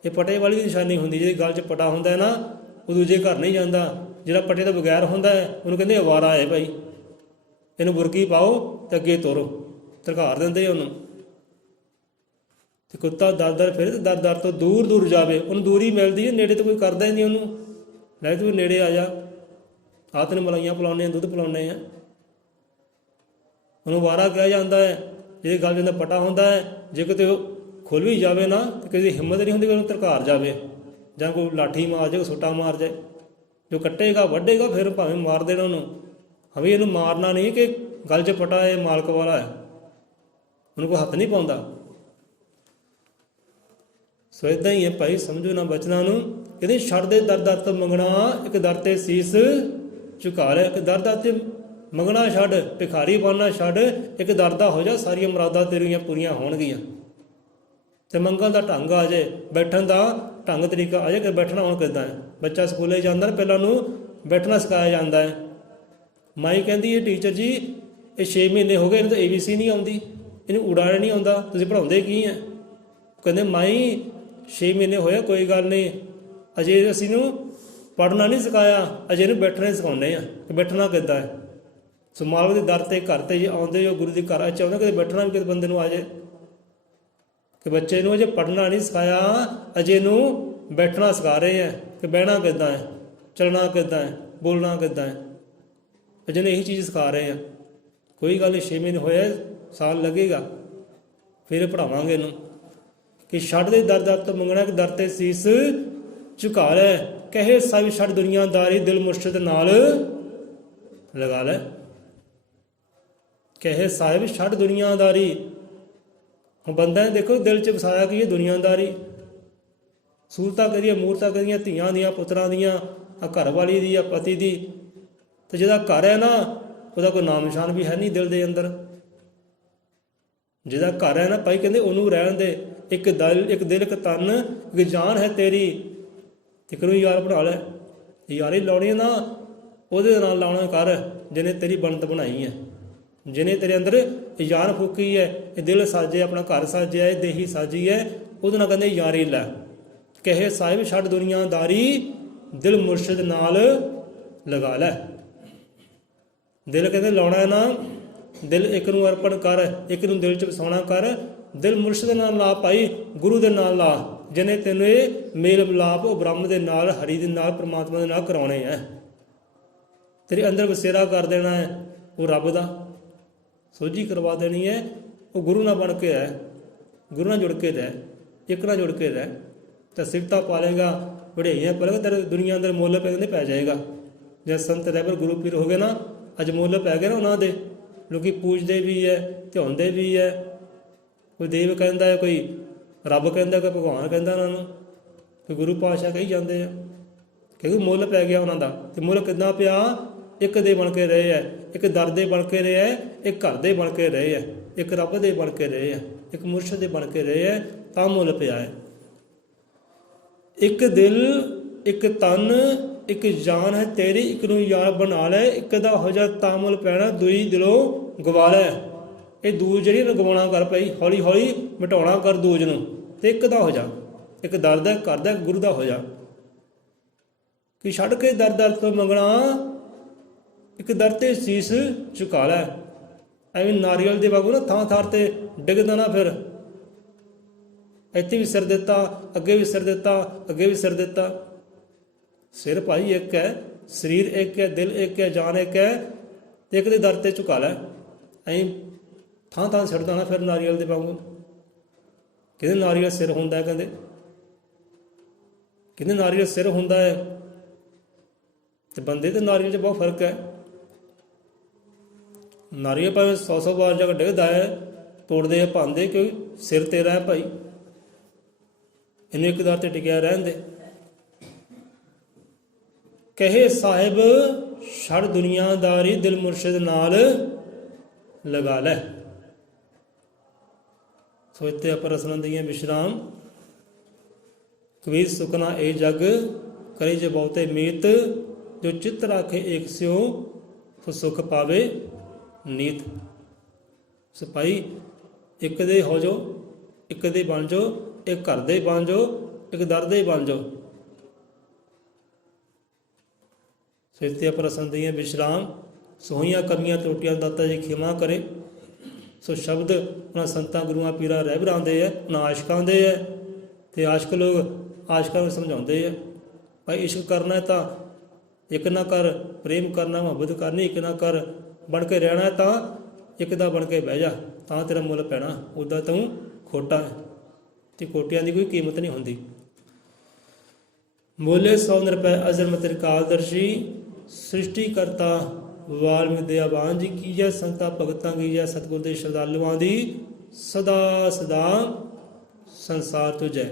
ਇਹ ਪਟੇ ਵਾਲੀ ਦੀ ਨਿਸ਼ਾਨੀ ਹੁੰਦੀ, ਜਿਹਦੇ ਗਲ 'ਚ ਪਟਾ ਹੁੰਦਾ ਹੈ ਨਾ, ਉਹ ਦੂਜੇ ਘਰ ਨਹੀਂ ਜਾਂਦਾ। ਜਿਹੜਾ ਪਟੇ ਤੋਂ ਬਗੈਰ ਹੁੰਦਾ ਹੈ ਉਹਨੂੰ ਕਹਿੰਦੇ ਅਵਾਰਾ ਹੈ ਭਾਈ, ਇਹਨੂੰ ਬੁਰਕੀ ਪਾਓ ਤੇ ਅੱਗੇ ਤੋਰੋ, ਧਰਕਾਰ ਦਿੰਦੇ ਉਹਨੂੰ। ਤੇ ਕੁੱਤਾ ਦਰ ਦਰ ਫਿਰ ਦਰ ਦਰ ਤੋਂ ਦੂਰ ਦੂਰ ਜਾਵੇ, ਉਹਨੂੰ ਦੂਰੀ ਮਿਲਦੀ ਹੈ, ਨੇੜੇ ਤੋਂ ਕੋਈ ਕਰਦਾ ਹੀ ਨਹੀਂ ਉਹਨੂੰ। ਲੈ ਤੂੰ ਨੇੜੇ ਆ ਜਾ, ਆਹ ਤੈਨੂੰ ਮਲਾਈਆਂ ਪਿਲਾਉਂਦੇ ਆ, ਦੁੱਧ ਪਿਲਾਉਂਦੇ ਆ। ਉਹਨੂੰ ਵਾਰਾ ਕਿਹਾ ਜਾਂਦਾ ਹੈ। ਜਿਹਦੇ ਗੱਲ ਜਿੰਦਾ ਪਟਾ ਹੁੰਦਾ ਹੈ, ਜੇ ਕਿਤੇ ਉਹ ਖੁੱਲ੍ਹ ਵੀ ਜਾਵੇ ਨਾ ਤਾਂ ਕਿਸੇ ਦੀ ਹਿੰਮਤ ਨਹੀਂ ਹੁੰਦੀ ਕਿ ਉਹਨੂੰ ਧਰਕਾਰ ਜਾਵੇ, ਜਾਂ ਕੋਈ ਲਾਠੀ ਮਾਰ ਜਾਏ, ਕੋਈ ਸੋਟਾ ਮਾਰ ਜਾਏ। ਜੋ ਕੱਟੇਗਾ ਵੱਢੇਗਾ ਫਿਰ ਭਾਵੇਂ ਮਾਰ ਦੇਣਾ ਉਹਨੂੰ, ਹਵੇ ਇਹਨੂੰ ਮਾਰਨਾ ਨਹੀਂ ਕਿ ਗਲ 'ਚ ਪਟਾ ਹੈ, ਮਾਲਕ ਵਾਲਾ ਹੈ, ਉਹਨੂੰ ਕੋਈ ਹੱਥ ਨਹੀਂ ਪਾਉਂਦਾ। ਸੋ ਇੱਦਾਂ ਹੀ ਹੈ ਭਾਈ, ਸਮਝੋ ਨਾ ਬਚਨਾਂ ਨੂੰ। ਕਹਿੰਦੇ ਛੱਡ ਦੇ ਦਰ ਦਰ ਤੋਂ ਮੰਗਣਾ, ਇੱਕ ਦਰ 'ਤੇ ਸੀਸ ਝੁਕਾ ਲੈ। ਇੱਕ ਦਰ ਦਰ 'ਤੇ ਮੰਗਣਾ ਛੱਡ, ਭਿਖਾਰੀ ਬਣਨਾ ਛੱਡ, ਇੱਕ ਦਰ ਦਾ ਹੋ ਜਾ, ਸਾਰੀਆਂ ਮੁਰਾਦਾਂ ਤੇਰੀਆਂ ਪੂਰੀਆਂ ਹੋਣਗੀਆਂ। ਤੇ ਮੰਗਣ ਦਾ ਢੰਗ ਆ ਜਾਏ, ਬੈਠਣ ਦਾ ਢੰਗ ਤਰੀਕਾ ਆ ਜਾਏ ਕਿ ਬੈਠਣਾ ਹੁਣ ਕਿੱਦਾਂ ਹੈ। ਬੱਚਾ ਸਕੂਲੇ ਜਾਂਦਾ ਨਾ, ਪਹਿਲਾਂ ਉਹਨੂੰ ਬੈਠਣਾ ਸਿਖਾਇਆ ਜਾਂਦਾ ਹੈ। ਮਾਈ ਕਹਿੰਦੀ ਹੈ ਟੀਚਰ ਜੀ ਇਹ 6 ਮਹੀਨੇ ਹੋ ਗਏ, ਇਹਨੂੰ ਤਾਂ ABC ਨਹੀਂ ਆਉਂਦੀ, ਇਹਨੂੰ ਉਡਾਣਾ ਨਹੀਂ ਆਉਂਦਾ, ਤੁਸੀਂ ਪੜ੍ਹਾਉਂਦੇ ਕੀ ਹੈ? ਕਹਿੰਦੇ ਮਾਈ 6 ਮਹੀਨੇ ਹੋਏ, ਕੋਈ ਗੱਲ ਨਹੀਂ, ਅਜੇ ਅਸੀਂ ਨੂੰ ਪੜ੍ਹਨਾ ਨਹੀਂ ਸਿਖਾਇਆ, ਅਜੇ ਇਹਨੂੰ ਬੈਠਣਾ ਹੀ ਸਿਖਾਉਂਦੇ ਹਾਂ ਕਿ ਬੈਠਣਾ ਕਿੱਦਾਂ ਹੈ। ਸੋ ਮਾਲਕ ਦੇ ਦਰ 'ਤੇ ਘਰ 'ਤੇ ਜੇ ਆਉਂਦੇ ਹੋ, ਗੁਰੂ ਦੇ ਘਰ ਚਾਹੁੰਦੇ ਕਿਤੇ ਬੈਠਣਾ ਵੀ ਕਿਤੇ ਬੰਦੇ ਨੂੰ ਆ ਜਾਏ, ਕਿ ਬੱਚੇ ਨੂੰ ਅਜੇ ਪੜ੍ਹਨਾ ਨਹੀਂ ਸਿਖਾਇਆ, ਅਜੇ ਇਹਨੂੰ ਬੈਠਣਾ ਸਿਖਾ ਰਹੇ ਹੈ ਕਿ ਬਹਿਣਾ ਕਿੱਦਾਂ ਹੈ, ਚੱਲਣਾ ਕਿੱਦਾਂ ਹੈ, ਬੋਲਣਾ ਕਿੱਦਾਂ ਹੈ, ਅਜੇ ਨੂੰ ਇਹੀ ਚੀਜ਼ ਸਿਖਾ ਰਹੇ ਆ। ਕੋਈ ਗੱਲ ਨਹੀਂ, 6 ਮਹੀਨੇ ਹੋਏ, ਸਾਲ ਲੱਗੇਗਾ, ਫਿਰ ਪੜ੍ਹਾਵਾਂਗੇ ਇਹਨੂੰ। ਕਿ ਛੱਡ ਦੇ ਦਰ ਦਰ ਤੋਂ ਮੰਗਣਾ, ਕਿ ਦਰ 'ਤੇ ਸੀਸ ਝੁਕਾ ਲੈ। ਕਹੇ ਸਭ ਛੱਡ ਦੁਨੀਆਦਾਰੀ, ਦਿਲ ਮੁਰਸ਼ਿਦ ਨਾਲ ਲਗਾ ਲੈ। ਕਹੇ ਸਾਹਿਬ ਛੱਡ ਦੁਨੀਆਦਾਰੀ। ਹੁਣ ਬੰਦਾ ਨੇ ਦੇਖੋ ਦਿਲ 'ਚ ਵਸਾਇਆ ਕੀ ਹੈ, ਦੁਨੀਆਦਾਰੀ। ਸਹੂਲਤਾਂ ਕਰੀਏ, ਮੂਰਤਾਂ ਕਰੀਆਂ, ਧੀਆਂ ਦੀਆਂ, ਪੁੱਤਰਾਂ ਦੀਆਂ, ਆ ਘਰ ਵਾਲੀ ਦੀ, ਆ ਪਤੀ ਦੀ। ਤੇ ਜਿਹਦਾ ਘਰ ਹੈ ਨਾ, ਉਹਦਾ ਕੋਈ ਨਾਮ ਨਿਸ਼ਾਨ ਵੀ ਹੈ ਨਹੀਂ ਦਿਲ ਦੇ ਅੰਦਰ। ਜਿਹਦਾ ਘਰ ਹੈ ਨਾ ਭਾਈ, ਕਹਿੰਦੇ ਉਹਨੂੰ ਰਹਿਣ ਦੇ। ਇੱਕ ਦਿਲ, ਇੱਕ ਤਨ, ਇੱਕ ਜਾਨ ਹੈ ਤੇਰੀ, ਤੇ ਕਿਨੂੰ ਯਾਰ ਬਣਾ ਲੈ। ਯਾਰੀ ਲਾਉਣੀ ਨਾ ਉਹਦੇ ਨਾਲ ਲਾਉਣਾ ਕਰ ਜਿਹਨੇ ਤੇਰੀ ਬਣਤ ਬਣਾਈ ਹੈ, ਜਿਹਨੇ ਤੇਰੇ ਅੰਦਰ ਯਾਰ ਫੂਕੀ ਹੈ। ਇਹ ਦਿਲ ਸਾਜੇ, ਆਪਣਾ ਘਰ ਸਾਜਿਆ, ਇਹ ਦੇਹੀ ਸਾਜੀ ਹੈ, ਉਹਦੇ ਨਾਲ ਕਹਿੰਦੇ ਯਾਰੀ ਲੈ। ਕਹੇ ਸਾਹਿਬ ਛੱਡ ਦੁਨੀਆਦਾਰੀ, ਦਿਲ ਮੁਰਸ਼ਿਦ ਨਾਲ ਲਗਾ ਲੈ। ਦਿਲ ਕਹਿੰਦੇ ਲਾਉਣਾ ਨਾ, ਦਿਲ ਇੱਕ ਨੂੰ ਅਰਪਣ ਕਰ, ਇੱਕ ਨੂੰ ਦਿਲ 'ਚ ਵਸਾਉਣਾ ਕਰ। ਦਿਲ ਮੁਰਸ਼ਿਦ ਨਾਲ ਲਾ ਭਾਈ, ਗੁਰੂ ਦੇ ਨਾਲ ਲਾ, ਜਿਹਨੇ ਤੈਨੂੰ ਇਹ ਮੇਲ ਮਿਲਾਪ ਉਹ ਬ੍ਰਹਮ ਦੇ ਨਾਲ, ਹਰੀ ਦੇ ਨਾਲ, ਪਰਮਾਤਮਾ ਦੇ ਨਾਲ ਕਰਾਉਣੇ ਹੈ। ਤੇਰੇ ਅੰਦਰ ਵਸੇਰਾ ਕਰ ਦੇਣਾ ਹੈ ਉਹ ਰੱਬ ਦਾ, ਸੋਝੀ ਕਰਵਾ ਦੇਣੀ ਹੈ। ਉਹ ਗੁਰੂ ਨਾਲ ਬਣ ਕੇ ਰਹਿ, ਗੁਰੂ ਨਾਲ ਜੁੜ ਕੇ ਰਹਿ, ਇੱਕ ਨਾਲ ਜੁੜ ਕੇ ਰਹਿ, ਤਾਂ ਸਿਫਤਾਂ ਪਾਲੇਗਾ, ਵਡਿਆਈਆਂ ਪਾਲੇਗਾ, ਤੇਰੇ ਦੁਨੀਆ ਅੰਦਰ ਮੁੱਲ ਪੈ ਜਾਏਗਾ। ਜਦ ਸੰਤ ਰਹਿਬਰ ਗੁਰੂ ਪੀਰ ਹੋ ਗਏ ਨਾ, ਅੱਜ ਮੁੱਲ ਪੈ ਗਏ ਨਾ ਉਹਨਾਂ ਦੇ। ਲੋਕੀ ਪੂਜਦੇ ਵੀ ਹੈ, ਧਿਆਉਂਦੇ ਵੀ ਹੈ। ਕੋਈ ਦੇਵ ਕਹਿੰਦਾ ਹੈ, ਕੋਈ ਰੱਬ ਕਹਿੰਦਾ, ਕੋਈ ਭਗਵਾਨ ਕਹਿੰਦਾ ਉਹਨਾਂ ਨੂੰ, ਕੋਈ ਗੁਰੂ ਪਾਤਸ਼ਾਹ ਕਹੀ ਜਾਂਦੇ ਆ, ਕਿਉਂਕਿ ਮੁੱਲ ਪੈ ਗਿਆ ਉਹਨਾਂ ਦਾ। ਅਤੇ ਮੁੱਲ ਕਿੱਦਾਂ ਪਿਆ? ਇੱਕ ਦੇ ਬਣ ਕੇ ਰਹੇ ਹੈ, ਇੱਕ ਦਰ ਦੇ ਬਣ ਕੇ ਰਹੇ ਹੈ, ਇੱਕ ਘਰ ਦੇ ਬਣ ਕੇ ਰਹੇ ਹੈ, ਇੱਕ ਰੱਬ ਦੇ ਬਣ ਕੇ ਰਹੇ ਹੈ, ਇੱਕ ਮੁਰਸ਼ਿਦ ਦੇ ਬਣ ਕੇ ਰਹੇ ਹੈ, ਤਾਂ ਮੁੱਲ ਪਿਆ ਹੈ। ਇੱਕ ਦਿਲ, ਇੱਕ ਤਨ, ਇੱਕ ਜਾਨ ਹੈ ਤੇਰੀ, ਇੱਕ ਨੂੰ ਯਾਰ ਬਣਾ ਲੈ, ਇੱਕ ਦਾ ਹੋ ਜਾ ਤਾਂ ਮੁੱਲ ਪੈਣਾ, ਦੂਈ ਦਿਲੋਂ ਗਵਾ ਲੈ। ਇਹ ਦੂਜ ਜਿਹੜੀ ਨੂੰ ਗਵਾਉਣਾ ਕਰ ਪਈ, ਹੌਲੀ ਹੌਲੀ ਮਿਟਾਉਣਾ ਕਰ ਦੂਜ ਨੂੰ, ਤੇ ਇੱਕ ਦਾ ਹੋ ਜਾ, ਇੱਕ ਦਰ ਦਾ, ਘਰ ਦਾ, ਗੁਰੂ ਦਾ ਹੋ ਜਾ। ਕਿ ਛੱਡ ਕੇ ਦਰ ਦਰ ਤੋਂ ਮੰਗਣਾ, ਇੱਕ ਦਰ ਤੇ ਸੀਸ ਝੁਕਾ ਲੈ। ਐਵੇਂ ਨਾਰੀਅਲ ਦੇ ਵਾਂਗੂ ਨਾ ਥਾਂ ਥਾਂ ਤੇ ਡਿੱਗਦਾ ਨਾ ਫਿਰ, ਇੱਥੇ ਵੀ ਸਿਰ ਦਿੱਤਾ, ਅੱਗੇ ਵੀ ਸਿਰ ਦਿੱਤਾ, ਅੱਗੇ ਵੀ ਸਿਰ ਦਿੱਤਾ। ਸਿਰ ਭਾਈ ਇੱਕ ਹੈ, ਸਰੀਰ ਇੱਕ ਹੈ, ਦਿਲ ਇੱਕ ਹੈ, ਜਾਨ ਇੱਕ ਹੈ, ਤੇ ਇੱਕ ਦੇ ਦਰ ਤੇ ਝੁਕਾ ਲੈ। ਐਂ ਥਾਂ ਥਾਂ ਸਿਰਦਾ ਨਾ ਫਿਰ ਨਾਰੀਅਲ ਦੇ ਵਾਂਗੂ। ਕਹਿੰਦੇ ਨਾਰੀਅਲ ਸਿਰ ਹੁੰਦਾ ਹੈ, ਕਹਿੰਦੇ ਨਾਰੀਅਲ ਸਿਰ ਹੁੰਦਾ ਹੈ, ਤੇ ਬੰਦੇ ਤੇ ਨਾਰੀਅਲ 'ਚ ਬਹੁਤ ਫਰਕ ਹੈ। ਨਾਰੀਅਲ ਭਾਵੇਂ 100 ਵਾਰ ਜਾ ਕੇ ਡਿੱਗਦਾ ਹੈ, ਤੋੜਦੇ ਆ ਭਾਂਦੇ, ਕਿਉਂਕਿ ਸਿਰ ਤੇਰਾ ਹੈ ਭਾਈ, ਇਹਨੂੰ ਇੱਕ ਦਰ ਤੇ ਟਿਕਿਆ ਰਹਿਣ ਦੇ। ਕਹੇ ਸਾਹਿਬ ਛੱਡ ਦੁਨੀਆਦਾਰੀ, ਦਿਲ ਮੁਰਸ਼ਿਦ ਨਾਲ ਲਗਾ ਲੈ। ਸੋ ਇੱਥੇ ਆਪਾਂ ਰਸਨਾਂ ਦਈਆਂ ਵਿਸ਼ਰਾਮ। ਕਬੀਰ ਸੁਖਨਾ ਇਹ ਜਗ ਕਰੇ ਜੇ ਬਹੁਤੇ ਮੀਤ, ਜੋ ਚਿੱਤ ਰਾਖੇ ਏਕ ਸਿਉ ਸੋ ਸੁਖ ਪਾਵੇ ਨੀਤ। ਸੋ ਭਾਈ ਇੱਕ ਦੇ ਹੋ ਜਾਓ, ਇੱਕ ਦੇ ਬਣ ਜਾਓ, ਇੱਕ ਘਰ ਦੇ ਬਣ ਜਾਓ, ਇੱਕ ਦਰ ਦੇ ਬਣ ਜਾਓ। ਸੋ ਇੱਥੇ ਆਪਾਂ ਰਸਨ ਦਈਏ ਵਿਸ਼ਰਾਮ। ਸੋਹੀਆਂ ਕਮੀਆਂ ਤਰੁੱਟੀਆਂ ਦਾਤਾ ਜੀ ਖਿਮਾ ਕਰੇ। ਸੋ ਸ਼ਬਦ ਉਹਨਾਂ ਸੰਤਾਂ ਗੁਰੂਆਂ ਪੀਰਾਂ ਰਹਿਬਰਾਂ ਦੇ ਹੈ, ਉਹਨਾਂ ਆਸ਼ਿਕਾਂ ਦੇ ਹੈ, ਤੇ ਆਸ਼ਿਕ ਲੋਕ ਆਸ਼ਿਕਾਂ ਨੂੰ ਸਮਝਾਉਂਦੇ ਹੈ ਭਾਈ ਇਸ਼ਕ ਕਰਨਾ ਤਾਂ ਇੱਕ ਨਾ ਕਰ, ਪ੍ਰੇਮ ਕਰਨਾ, ਮੁਹੱਬਤ ਕਰਨੀ ਇੱਕ ਨਾ ਕਰ, ਬਣ ਕੇ ਰਹਿਣਾ ਤਾਂ ਇੱਕ ਦਾ ਬਣ ਕੇ ਬਹਿ ਜਾ, ਤਾਂ ਤੇਰਾ ਮੁੱਲ ਪੈਣਾ, ਉੱਦਾਂ ਤੂੰ ਖੋਟਾ ਹੈ, ਤੇ ਕੋਟਿਆਂ ਦੀ ਕੋਈ ਕੀਮਤ ਨਹੀਂ ਹੁੰਦੀ। ਬੋਲੇ 100 ਰੁਪਏ ਅਜ਼ਰ ਤ੍ਰਿਕਾਲਦਰਸ਼ੀ, ਸ੍ਰਿਸ਼ਟੀ ਕਰਤਾ ਵਾਲਮੀਕ ਦਇਆਵਾਨ ਜੀ ਕੀ ਜੈ, ਸੰਤਾਂ ਭਗਤਾਂ ਕੀ ਜੈ, ਸਤਿਗੁਰ ਦੇ ਸ਼ਰਧਾਲੂਆਂ ਦੀ ਸਦਾ ਸਦਾ ਸੰਸਾਰ ਤੁਜੈ।